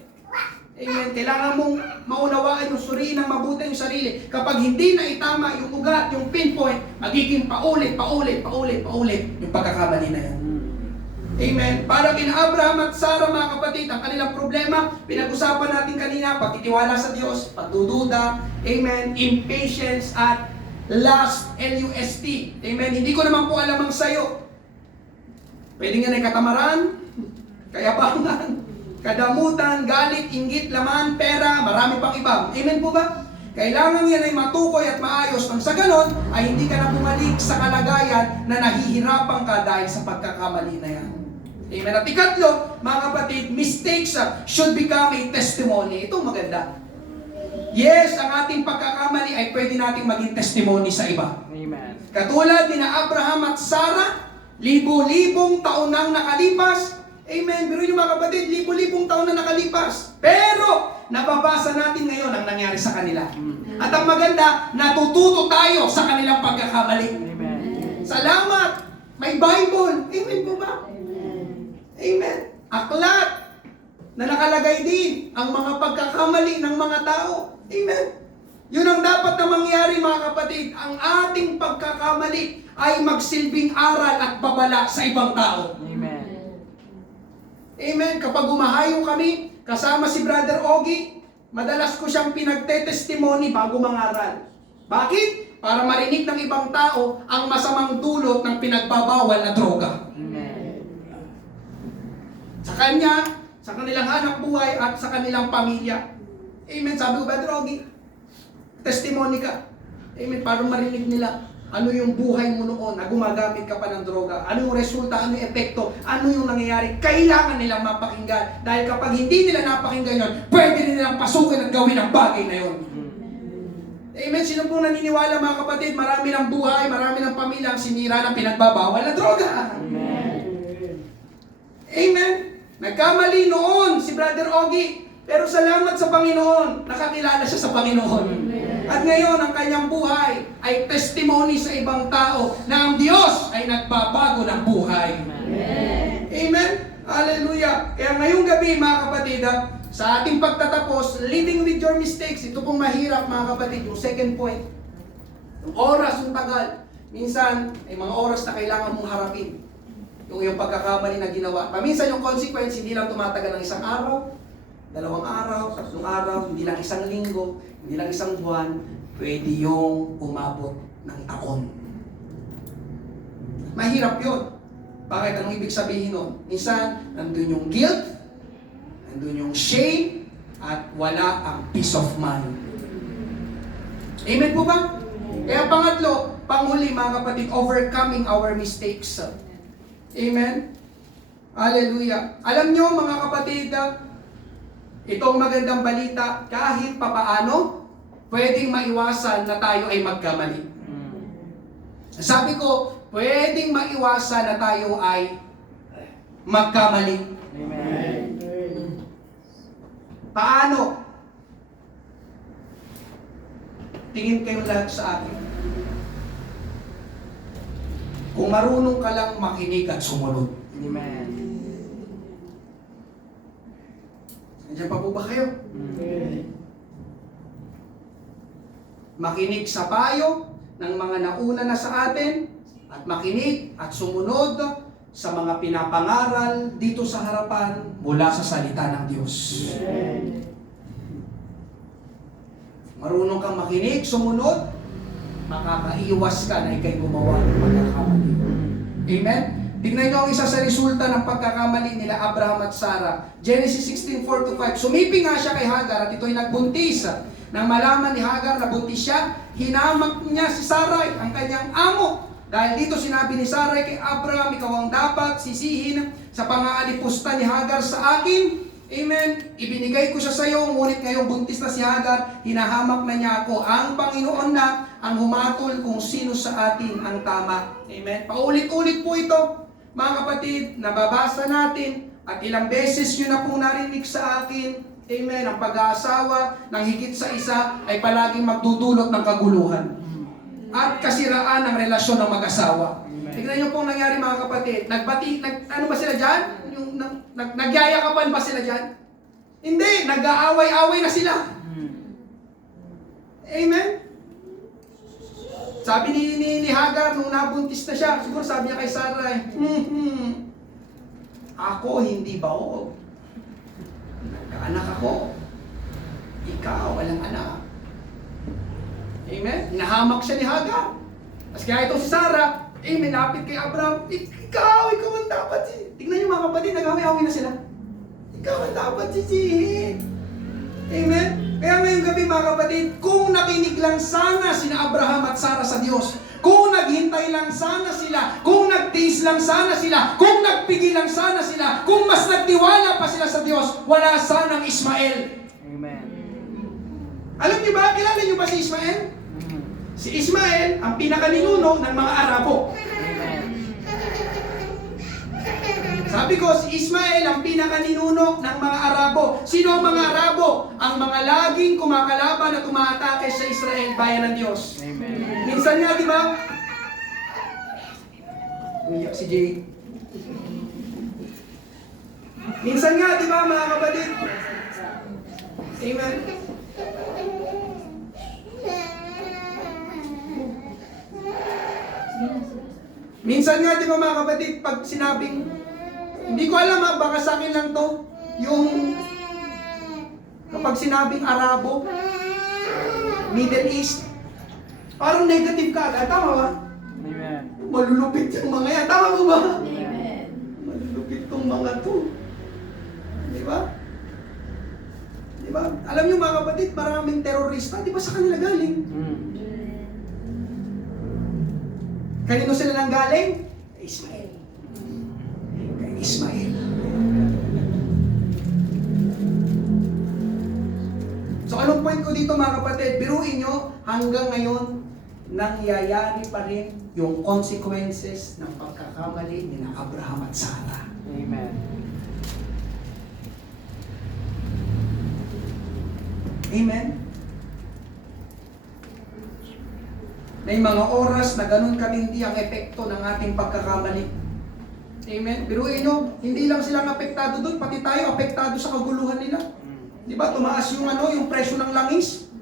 Amen. Kailangan mong maunawaan yung suriin ng mabuti yung sarili. Kapag hindi na itama yung ugat, yung pinpoint, magiging paulit yung pagkakamali na yan. Amen. Para kina Abraham at Sarah mga kapatid, ang kanilang problema, pinag-usapan natin kanina, pagtitiwala sa Diyos, pagdududa, amen, impatience at lust, L-U-S-T. Amen. Hindi ko naman po alam ang sayo. Pwede nga na katamaran, kayabangan, kadamutan, galit, inggit, laman, pera, marami pang iba. Amen po ba? Kailangan yan ay matukoy at maayos nang sa ganon ay hindi ka na bumalik sa kalagayan na nahihirapan ka dahil sa pagkakamali na yan. Amen. At ikatlo, mga kapatid, mistakes should become a testimony. Ito maganda. Yes, ang ating pagkakamali ay pwede nating maging testimony sa iba. Amen. Katulad ni na Abraham at Sarah, libo-libong taon nang nakalipas. Amen. Pero yung mga kapatid, libo-libong taon na nakalipas. Pero, nababasa natin ngayon ang nangyari sa kanila. At ang maganda, natututo tayo sa kanilang pagkakamali. Amen. Salamat! May Bible. Amen po ba? Amen. Aklat na nakalagay din ang mga pagkakamali ng mga tao. Amen. Yun ang dapat na mangyari mga kapatid. Ang ating pagkakamali ay magsilbing aral at babala sa ibang tao. Amen. Amen. Kapag umahayo kami, kasama si Brother Ogie, madalas ko siyang pinagte-testimony bago mangaral. Bakit? Para marinig ng ibang tao ang masamang dulot ng pinagbabawal na droga. Amen. Sa kanya, sa kanilang hanap buhay at sa kanilang pamilya. Amen. Sabi ko, Brother Ogie, testimony ka. Amen. Para marinig nila ano yung buhay mo noon na gumagamit ka pa ng droga. Ano yung resulta, ano yung epekto, ano yung nangyayari. Kailangan nilang mapakinggan. Dahil kapag hindi nila napakinggan yun, pwede rin nilang pasukin at gawin ang bagay na yun. Amen. Sino pong naniniwala mga kapatid, marami ng buhay, marami ng pamilya ang sinira ng pinagbabawal na droga. Amen. Amen. Nagkamali noon si Brother Ogie, pero salamat sa Panginoon, nakakilala siya sa Panginoon. At ngayon, ang kanyang buhay ay testimony sa ibang tao na ang Diyos ay nagbabago ng buhay. Amen. Hallelujah. Kaya ngayong gabi mga kapatid, sa ating pagtatapos, living with your mistakes, ito pong mahirap mga kapatid, yung second point. Yung oras, yung tagal. Minsan, ay mga oras na kailangan mong harapin. Yung pagkakamali na ginawa. Paminsan yung consequence, hindi lang tumatagal ng isang araw, 2 araw, 3 araw, hindi lang isang linggo, hindi lang isang buwan, pwede yung umabot ng taon. Mahirap yun. Bakit? Anong ibig sabihin nun? Minsan, nandun yung guilt, nandun yung shame, at wala ang peace of mind. Amen po ba? Kaya pangatlo, panghuli mga kapatid, overcoming our mistakes. Amen? Hallelujah. Alam nyo mga kapatid, itong magandang balita, kahit papaano, pwedeng maiwasan na tayo ay magkamali. Sabi ko, pwedeng maiwasan na tayo ay magkamali. Amen. Paano? Tingin kayong lahat sa akin. Kung marunong ka lang makinig at sumunod. Amen. Nandiyan pa po ba kayo? Makinig sa payo ng mga nauna na sa atin at makinig at sumunod sa mga pinapangaral dito sa harapan mula sa salita ng Diyos. Marunong kang makinig, sumunod, makakaiwas ka na ikay gumawa ng pagkakamali. Amen? Tignan nyo ang isa sa resulta ng pagkakamali nila Abraham at Sarah. Genesis 16:4-5. Sumiping nga siya kay Hagar at ito'y nagbuntis. Nang malaman ni Hagar na buntis siya, hinamak niya si Sarai, ang kanyang amo. Dahil dito sinabi ni Sarai kay Abraham, ikaw ang dapat sisihin sa pangaalipusta ni Hagar sa akin. Amen. Ibinigay ko siya sa iyo, ngunit ngayong buntis na si Hagar, hinahamak na niya ako. Ang Panginoon na ang humatol kung sino sa atin ang tama. Amen. Paulit-ulit po ito, mga kapatid, nababasa natin at ilang beses nyo na pong narinig sa akin. Amen. Ang pag-aasawa ng higit sa isa ay palaging magdudulot ng kaguluhan at kasiraan ng relasyon ng mag-asawa. Tignan nyo pong nangyari, mga kapatid. Ano ba sila dyan? Nagyayakapan ba sila dyan? Hindi, nag-aaway-away na sila. Amen? Sabi ni Hagar, nung nabuntis na siya, siguro sabi niya kay Sarai, ako hindi baog. Nagkaanak ako. Ikaw, walang anak. Amen? Hinahamak siya ni Hagar. Tapos kaya ito si Sarah, amen, lapit kay Abraham, ikaw ang dapat. Tignan niyo, mga kapatid, nag-away-away na sila. Ikaw ang dapat sisihin. Amen? Kaya ngayong gabi, mga kapatid, kung nakinig lang sana sina Abraham at Sarah sa Diyos, kung naghintay lang sana sila, kung nagtiis lang sana sila, kung nagpigil lang sana sila, kung mas nagtiwala pa sila sa Diyos, wala sanang Ismael. Amen. Alam niyo ba, kilala niyo ba si Ismael? Si Ismael ang pinakaninuno ng mga Arabo. Sabi ko, si Ismael ang pinakaninuno ng mga Arabo. Sino ang mga Arabo? Ang mga laging kumakalaban at umaatake sa Israel, bayan ng Diyos. Amen. Minsan nga, di ba? Umiyak si Jay. Minsan nga, di ba, mga kapatid? Amen. Minsan nga, di ba, mga kapatid, pag sinabing, hindi ko alam ha, baka sa akin lang to, yung kapag sinabing Arabo, Middle East, parang negative ka agad. Tama ba? Amen. Malulupit yung mga yan. Tama mo ba? Amen. Malulupit tong mga to. Di ba? Di ba? Alam niyo, mga kapatid, maraming terorista, di ba sa kanila galing? Kanino sila nang galing? Kay Ismael. Kay Ismael. So anong point ko dito, mga kapatid? Biruin nyo, hanggang ngayon, nangyayari pa rin yung consequences ng pagkakamali ni Abraham at Sarah. Amen. Amen? May mga oras na ganun kamindi ang epekto ng ating pagkakamali. Amen? Biruin nyo, hindi lang silang apektado doon, pati tayo apektado sa kaguluhan nila. Di ba? Tumaas yung presyo ng langis.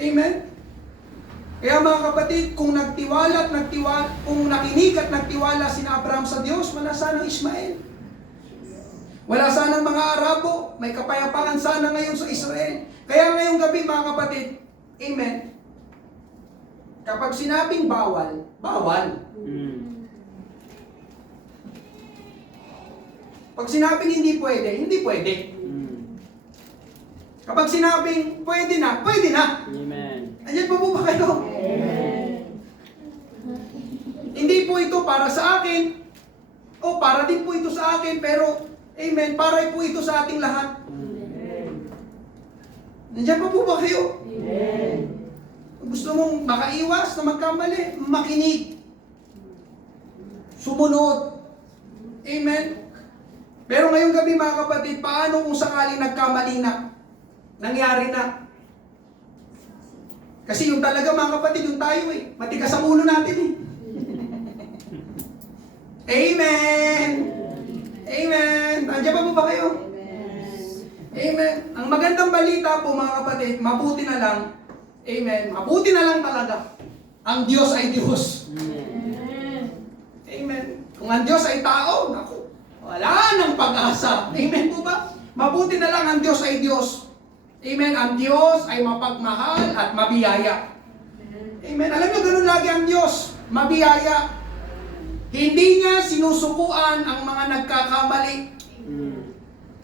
Amen? Kaya mga kapatid, kung kung nakinig at nagtiwala sina Abraham sa Diyos, wala sanang Ismael. Wala sanang mga Arabo. May kapayapaan sana ngayon sa Israel. Kaya ngayong gabi, mga kapatid, amen, kapag sinabing bawal, bawal. Pag sinabing hindi pwede, hindi pwede. Kapag sinabing pwede na, pwede na. Amen. Andiyan pa po ba kayo? Amen. Hindi po ito para sa akin, o para din po ito sa akin, pero, amen, para po ito sa ating lahat. Nandiyan pa po ba kayo? Amen. Gusto mong makaiwas na magkamali, makinig. Sumunod. Amen. Pero ngayong gabi mga kapatid, paano kung sakaling nagkamali na? Nangyari na? Kasi yung talaga mga kapatid, yung tayo matigas ang ulo natin Amen! Amen! Nandiyan pa po ba kayo? Amen! Ang magandang balita po mga kapatid, mabuti na lang. Amen! Mabuti na lang talaga. Ang Diyos ay Diyos. Amen! Kung ang Diyos ay tao, naku, wala nang pag-asa. Amen po ba? Mabuti na lang ang Diyos ay Diyos. Amen. Ang Diyos ay mapagmahal at mabiyaya. Amen. Alam niyo, ganun lagi ang Diyos. Mabiyaya. Hindi niya sinusukuan ang mga nagkakamali.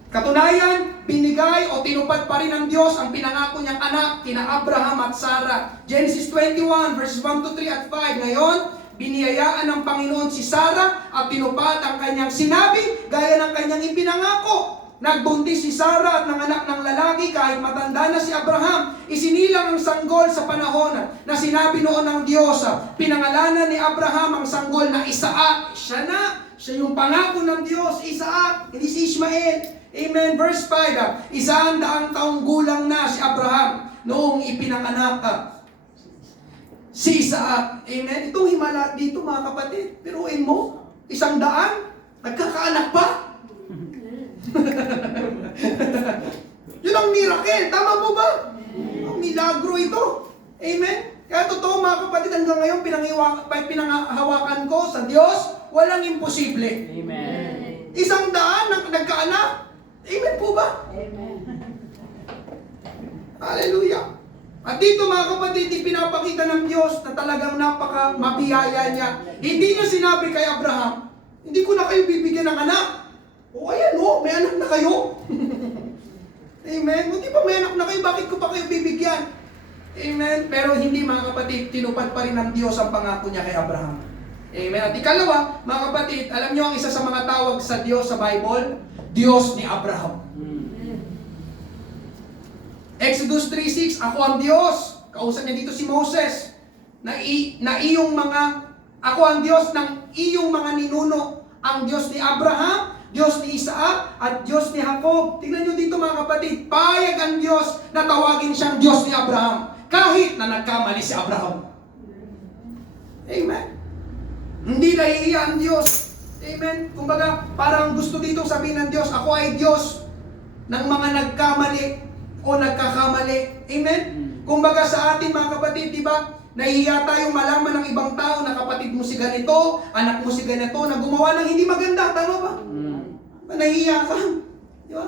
Katunayan, binigay o tinupad pa rin ng Diyos ang pinangako niyang anak kina Abraham at Sarah. Genesis 21 verses 1 to 3 at 5. Ngayon, biniyayaan ng Panginoon si Sarah at tinupad ang kanyang sinabi gaya ng kanyang ipinangako. Nagbuntis si Sarah at nanganak ng lalaki kahit matanda na si Abraham. Isinilang ang sanggol sa panahon na sinabi noon ng Diyos. Pinangalanan ni Abraham ang sanggol na Isaac. Siya yung pangako ng Diyos, Isaac, hindi si Ishmael. Amen. Verse 5, 100 taong gulang na si Abraham noong ipinanganak si Isaac. Amen. Itong himala dito mga kapatid. Piruin mo, 100, nagkakaanak pa. Yun ang miracle. Tama po ba? Ang milagro ito. Amen. Kaya totoo mga kapatid, hanggang ngayon pinanghawakan ko sa Diyos, walang imposible. Amen. 100 nagkaanak. Amen po ba? Amen. Hallelujah. At dito mga kapatid, ipinapakita ng Diyos na talagang napaka mabiyaya niya. Hindi niya sinabi kay Abraham, hindi ko na kayo bibigyan ng anak. O ayan may anak na kayo. Amen. Hindi pa may anak na kayo, bakit ko pa kayo bibigyan? Amen. Pero hindi mga kapatid, tinupad pa rin ng Diyos ang pangako niya kay Abraham. Amen. At ikalawa, mga kapatid, alam niyo ang isa sa mga tawag sa Diyos sa Bible? Diyos ni Abraham. Exodus 3:6, ako ang Diyos. Kausap niya dito si Moses. Ako ang Diyos ng iyong mga ninuno. Ang Diyos ni Abraham, Diyos ni Isaac, at Diyos ni Jacob. Tingnan niyo dito mga kapatid, payag ang Diyos na tawagin siyang Diyos ni Abraham. Kahit na nagkamali si Abraham. Amen. Hindi nahihiya ang Diyos. Amen. Kumbaga, parang gusto dito sabihin ng Diyos, ako ay Diyos ng mga nagkamali o nagkakamali. Amen. Kumbaga sa atin mga kapatid, di ba? Nahihiya tayong malaman ng ibang tao na kapatid mo si ganito, anak mo si ganito, na gumawa ng hindi maganda. Tama ba? Nahihiya ka. Di ba?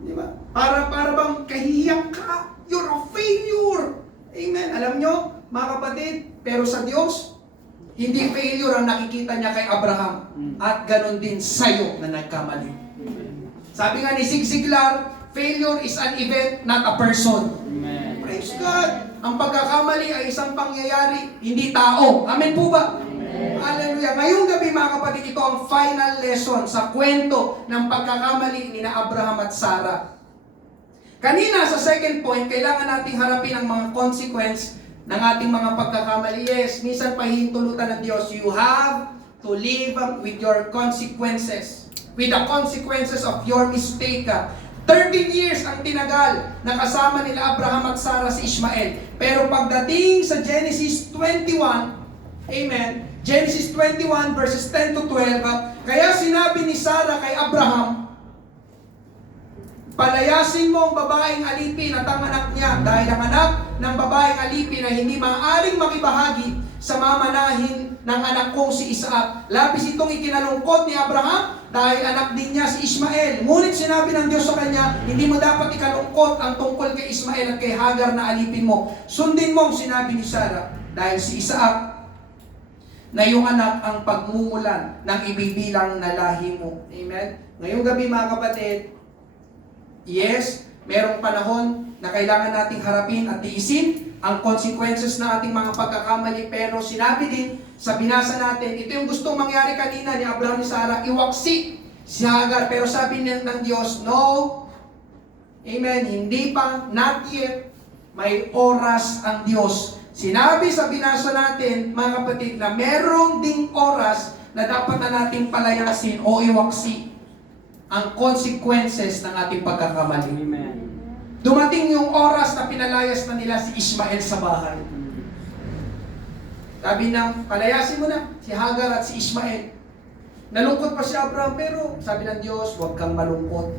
Di ba? Para bang kahihiyan ka. You're a failure. Amen. Alam nyo, mga kapatid, pero sa Diyos, hindi failure ang nakikita niya kay Abraham. At ganon din sa'yo na nagkamali. Sabi nga ni Zig Ziglar, failure is an event, not a person. Amen. Praise God. Ang pagkakamali ay isang pangyayari, hindi tao. Amen po ba? Amen. Hallelujah. Ngayong gabi mga kapatid, ito ang final lesson sa kwento ng pagkakamali ni Abraham at Sarah. Kanina sa second point, kailangan nating harapin ang mga consequence ng ating mga pagkakamali. Yes, minsan pahihintulutan ng Diyos, you have to live with your consequences. With the consequences of your mistake. 13 years ang tinagal na kasama nila Abraham at Sarah si Ishmael. Pero pagdating sa Genesis 21, amen, Genesis 21 verses 10 to 12, kaya sinabi ni Sarah kay Abraham, palayasin mo ang babaeng alipin at ang anak niya dahil ang anak ng babaeng alipin ay hindi maaaring makibahagi sa mamanahin ng anak kong si Isaac. Labis itong ikinalungkot ni Abraham dahil anak din niya si Ishmael. Ngunit sinabi ng Diyos sa kanya, hindi mo dapat ikalungkot ang tungkol kay Ishmael at kay Hagar na alipin mo. Sundin mo ang sinabi ni Sarah dahil si Isaac na iyong anak ang pagmumulan ng ibibilang na lahi mo. Amen? Ngayong gabi mga kapatid, yes, merong panahon na kailangan nating harapin at tiisin ang consequences ng ating mga pagkakamali. Pero sinabi din sa binasa natin, ito yung gustong mangyari kanina ni Abraham ni Sarah, iwaksi si Hagar. Pero sabi niya ng Diyos, no, amen, hindi pa, not yet, may oras ang Diyos. Sinabi sa binasa natin, mga kapatid, na merong ding oras na dapat na nating palayasin o iwaksi. ang consequences ng ating pagkakamali. Amen. Dumating yung oras na pinalayas na nila si Ishmael sa bahay. Sabi ng, palayasin mo na si Hagar at si Ishmael. Nalungkot pa si Abraham, pero sabi ng Diyos, huwag kang malungkot.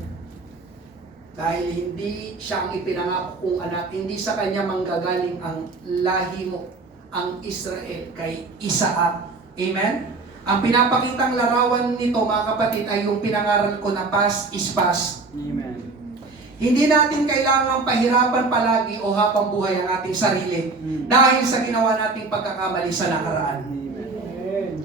Dahil hindi siya ang ipinangako kong anak, hindi sa kanya manggagaling ang lahi mo, ang Israel, kay Isaac. Amen? Ang pinapakitang larawan nito, mga kapatid, ay yung pinangaral ko na past is past. Amen. Hindi natin kailangang pahirapan palagi o habang buhay ang ating sarili dahil sa ginawa nating pagkakamali sa nakaraan. Amen.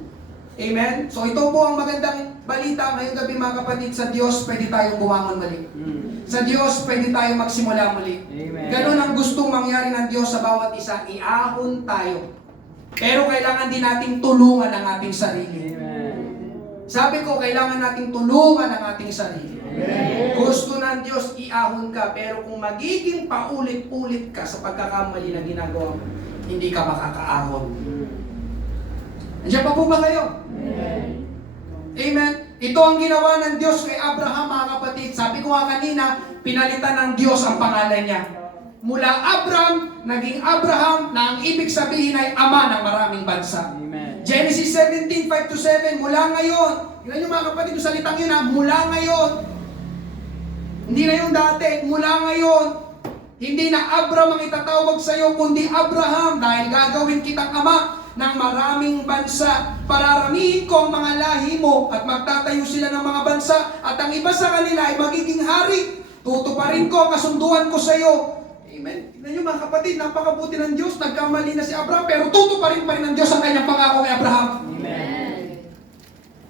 Amen? So ito po ang magandang balita ngayong gabi, mga kapatid. Sa Diyos, pwede tayong bumangon muli. Sa Diyos, pwede tayong magsimula muli. Amen. Ganun ang gustong mangyari ng Diyos sa bawat isa. Iahon tayo. Pero kailangan din nating tulungan ang ating sarili. Amen. Sabi ko, kailangan nating tulungan ang ating sarili. Amen. Gusto ng Diyos, iahon ka. Pero kung magiging paulit-ulit ka sa pagkakamali na ginagawa mo, hindi ka makakaahon. Nandiyan pa po ba kayo? Amen. Amen. Ito ang ginawa ng Diyos kay Abraham, mga kapatid. Sabi ko nga kanina, pinalitan ng Diyos ang pangalan niya. Mula Abram, naging Abraham, na ang ibig sabihin ay ama ng maraming bansa. Amen. Genesis 17:5-7, mula ngayon, yun yung mga kapatid, yung salitang yun ha, mula ngayon, hindi na yung dati, mula ngayon, hindi na Abram ang itatawag sa iyo, kundi Abraham, dahil gagawin kitang ama ng maraming bansa. Pararamihin ko ang mga lahi mo at magtatayo sila ng mga bansa at ang iba sa kanila ay magiging hari. Tutuparin ko ang kasunduan ko sa iyo. Amen. Tignan nyo mga kapatid, napakabuti ng Diyos. Nagkamali na si Abraham, pero tutuparin pa rin ng Diyos ang kanyang pangako kay Abraham. Amen.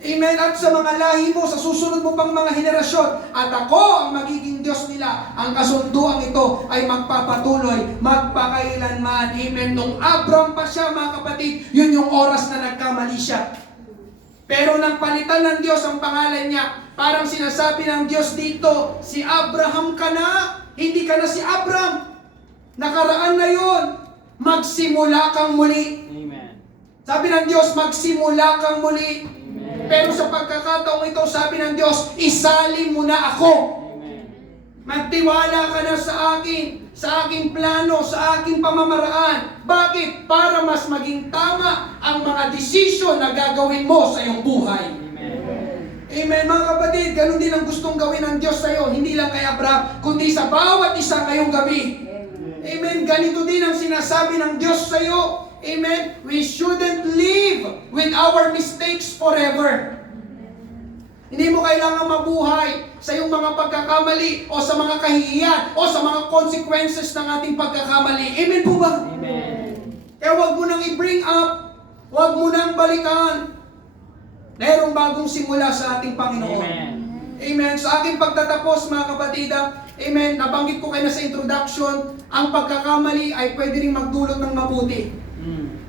Amen. At sa mga lahi mo, sa susunod mo pang mga henerasyon, at ako ang magiging Diyos nila. Ang kasunduang ito ay magpapatuloy, magpakailanman. Amen. Nung Abraham pa siya, mga kapatid, yun yung oras na nagkamali siya. Pero nang palitan ng Diyos ang pangalan niya, parang sinasabi ng Diyos dito, si Abraham ka na, hindi ka na si Abraham. Nakaraan na yun. Magsimula kang muli. Amen. Sabi ng Diyos, magsimula kang muli. Amen. Pero sa pagkakataong ito, sabi ng Diyos, isali mo na ako. Amen. Magtiwala ka na sa akin, sa aking plano, sa aking pamamaraan. Bakit? Para mas maging tama ang mga desisyon na gagawin mo sa iyong buhay. Amen. Amen, mga kapatid. Ganun din ang gustong gawin ng Diyos sa iyo. Hindi lang kay Abraham, kundi sa bawat isa ngayong gabi. Amen. Ganito din ang sinasabi ng Diyos sa iyo. Amen. We shouldn't live with our mistakes forever. Hindi mo kailangan mabuhay sa iyong mga pagkakamali o sa mga kahihiyan o sa mga consequences ng ating pagkakamali. Amen po ba? Amen. Kaya huwag mo nang i-bring up, huwag mo nang balikan. Mayroong bagong simula sa ating Panginoon. Amen. Amen. Sa aking pagtatapos, mga kapatid, amen, nabanggit ko kayo na sa introduction, ang pagkakamali ay pwede ring magdulot ng mabuti.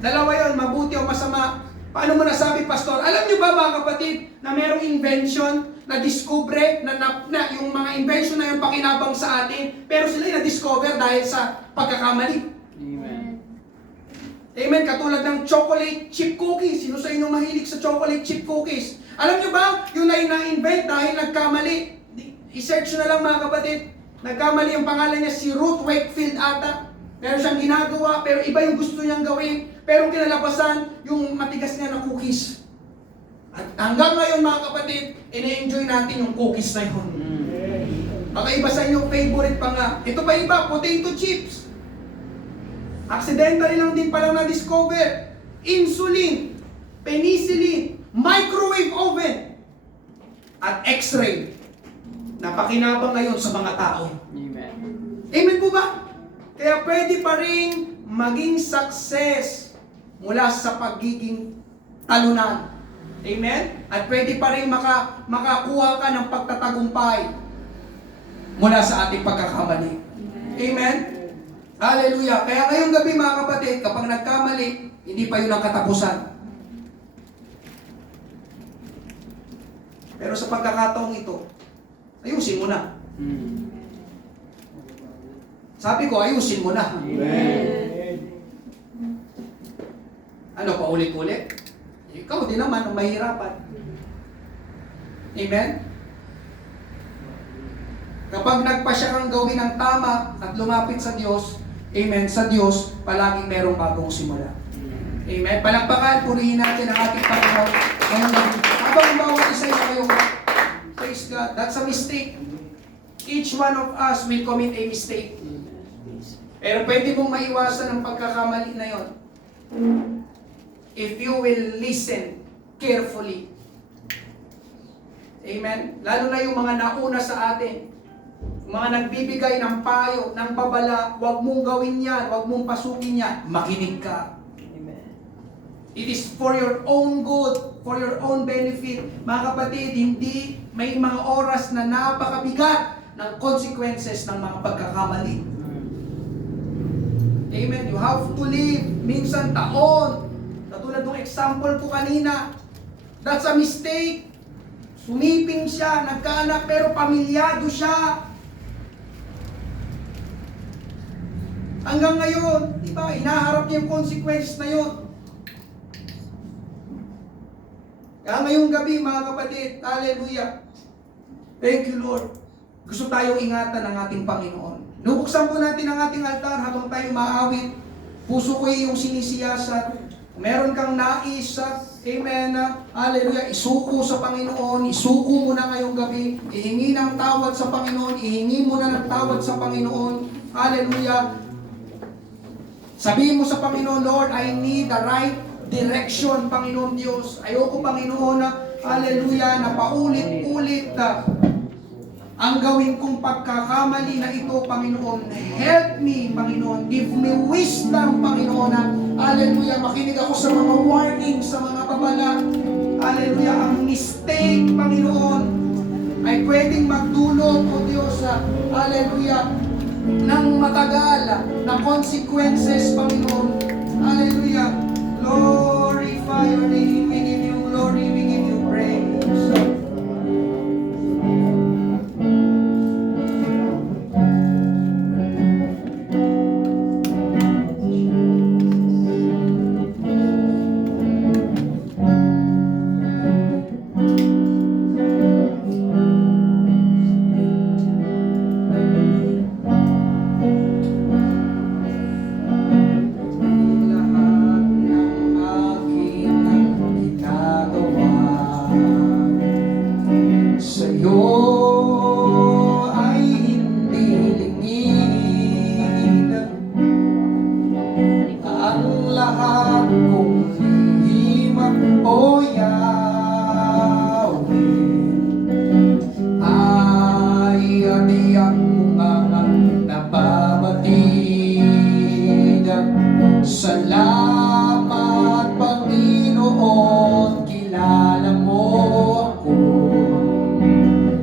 Dalawa yon, mabuti o masama. Paano mo nasabi, Pastor? Alam niyo ba, mga kapatid, na mayroong invention, na discover, na yung mga invention na yung pakinabang sa atin, pero sila yung na-discover dahil sa pagkakamali. Amen. Amen. Katulad ng chocolate chip cookies. Sino sa inyo mahilig sa chocolate chip cookies? Alam niyo ba, yun ay na-invent dahil nagkamali. I-search na lang, mga kapatid. Nagkamali, yung pangalan niya si Ruth Wakefield ata. Meron siyang ginagawa, pero iba yung gusto niyang gawin. Pero kinalabasan, yung matigas niya na cookies. At hanggang ngayon, mga kapatid, ina-enjoy natin yung cookies na yun. Baka iba sa inyo, favorite pa nga. Ito pa iba, potato chips. Accidentally lang din palang na-discover. Insulin, penicillin, microwave oven, at x-ray. Napakinabang ngayon sa mga tao. Amen. Amen po ba? Kaya pwede pa rin maging success mula sa pagiging talunan. Amen? At pwede pa rin makakuha ka ng pagtatagumpay mula sa ating pagkakamali. Amen? Hallelujah. Kaya ngayong gabi, mga kapatid, kapag nagkamali, hindi pa yun ang katapusan. Pero sa pagkakataong ito, ayusin mo na. Sabi ko, ayusin mo na. Amen. Ano, paulit-ulit? Ikaw din naman ang mahirapan. Amen? Kapag nagpasya kang gawin ang tama at lumapit sa Diyos, amen, sa Diyos, palaging merong bagong simula. Amen. Palakpakan, purihin natin ang ating Panginoon. Habang bawat isa sa kayo, praise God, that's a mistake. Each one of us will commit a mistake. Pero pwede mong maiwasan ang pagkakamali na yon if you will listen carefully. Amen? Lalo na yung mga nauna sa atin, mga nagbibigay ng payo, ng babala, huwag mong gawin yan, huwag mong pasukin yan, makinig ka. It is for your own good, for your own benefit. Mga kapatid, hindi may mga oras na napakabigat ng consequences ng mga pagkakamali. Amen. You have to live minsan taon. Katulad ng example ko kanina. That's a mistake. Sumiping siya, nagkaanak pero pamilyado siya. Hanggang ngayon, di ba, hinaharap niya yung consequences na yun. Kaya ngayong gabi, mga kapatid, hallelujah. Thank you, Lord. Gusto tayong ingatan ng ating Panginoon. Nubuksan po natin ang ating altar habang tayo maawit. Puso ko yung sinisiyasat. Meron kang nais, amen, hallelujah, isuko sa Panginoon, isuko mo na ngayong gabi, ihingi ng tawad sa Panginoon, ihingi mo na ng tawad sa Panginoon, hallelujah. Sabihin mo sa Panginoon, Lord, I need the right direction, Panginoon Diyos. Ayoko, Panginoon, hallelujah, na paulit-ulit ang gawin kong pagkakamali na ito, Panginoon. Help me, Panginoon. Give me wisdom, Panginoon. Hallelujah. Makinig ako sa mga warning, sa mga babala. Hallelujah. Ang mistake, Panginoon, ay pwedeng magdulot, O Diyos, hallelujah, ng matagal na consequences, Panginoon. Hallelujah. Glorify your name. We give you glory. We give you praise. Salamat, Panginoon, kilala mo ako.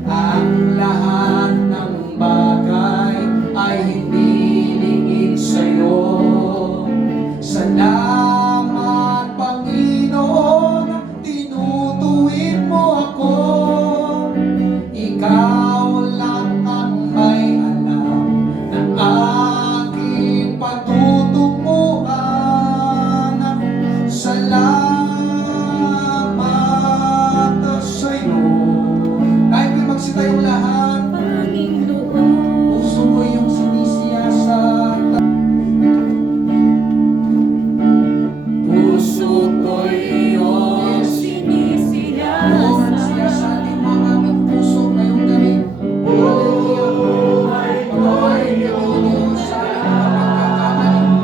Ang lahat ng bagay ay hindi lingid sa'yo. Salamat, Panginoon, tinutuwid mo ako. Ikaw lang ang may alam ng aking patutunguhan. Salamat sa'yo. Kahit may magsitayong lahat, puso ko yung sinisiyasat. Puso ko'y iyong Lord, siyasatin mo ang aming puso ngayong gabi. Hallelujah. Patawarin niyo, O Diyos, sa aming pagkakamali.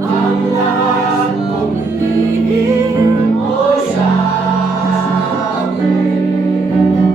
ang lahat kong hihing mo sa akin.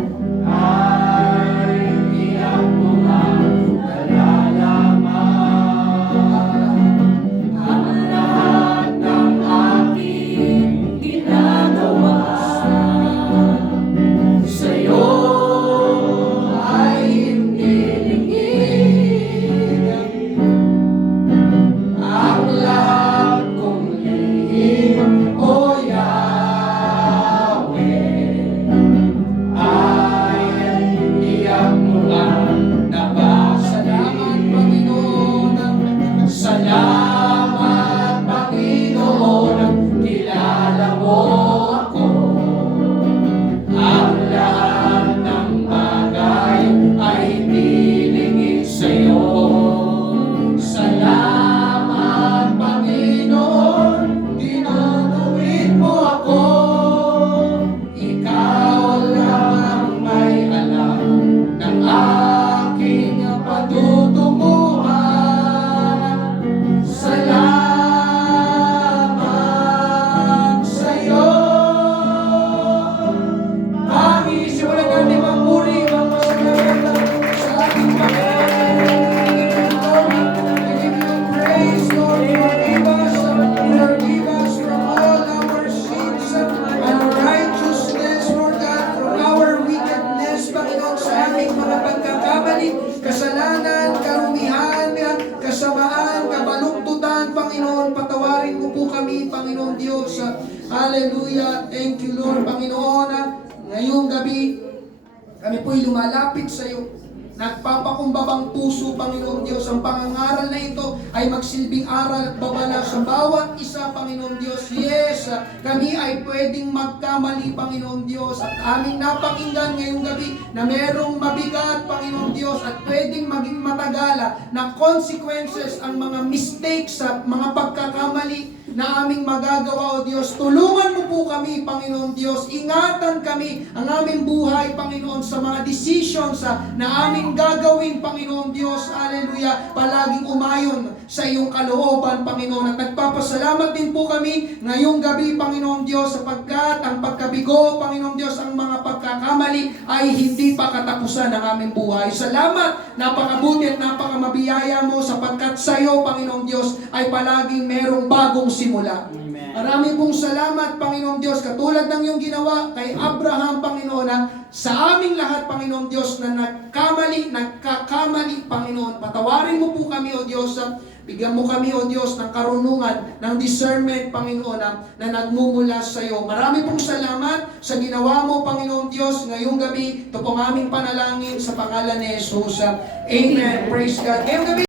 Kami po'y lumalapit sa iyo. Nagpapakumbabang puso, Panginoon Diyos. Ang pangangaral na ito ay magsilbing aral at babala sa bawat isa, Panginoon Diyos. Yes, kami ay pwedeng magkamali, Panginoon Diyos. At aming napakinggan ngayong gabi na merong mabigat, Panginoon Diyos, at pwedeng maging matagala na consequences ang mga mistakes sa mga pagkakamali na aming magagawa, O Diyos. Tulungan mo po kami, Panginoon Diyos. Ingatan kami ang aming buhay, Panginoon, sa mga decisions na aming gagawin, Panginoon Diyos. Hallelujah. Palaging umayon sa iyong kalooban, Panginoon. At nagpapasalamat din po kami ngayong gabi, Panginoon Diyos, sapagkat ang pagkabigo, Panginoon Diyos, ang mga pagkakamali ay hindi pa katapusan ng aming buhay. Salamat, napakabuti at napakamabiyaya mo sapagkat sa iyo, Panginoon Diyos, ay palaging merong bagong simula. Amen. Marami pong salamat, Panginoon Diyos, katulad ng iyong ginawa kay Abraham, Panginoon, na sa aming lahat, Panginoon Diyos, na nagkakamali, Panginoon. Patawarin mo po kami, O Diyos, bigyan mo kami, O Diyos, ng karunungan, ng discernment, Panginoon, na nagmumula sa iyo. Marami pong salamat sa ginawa mo, Panginoon Diyos, ngayong gabi. Ito pong aming panalangin sa pangalan ni Jesus. Amen. Praise God. Ngayong gabi,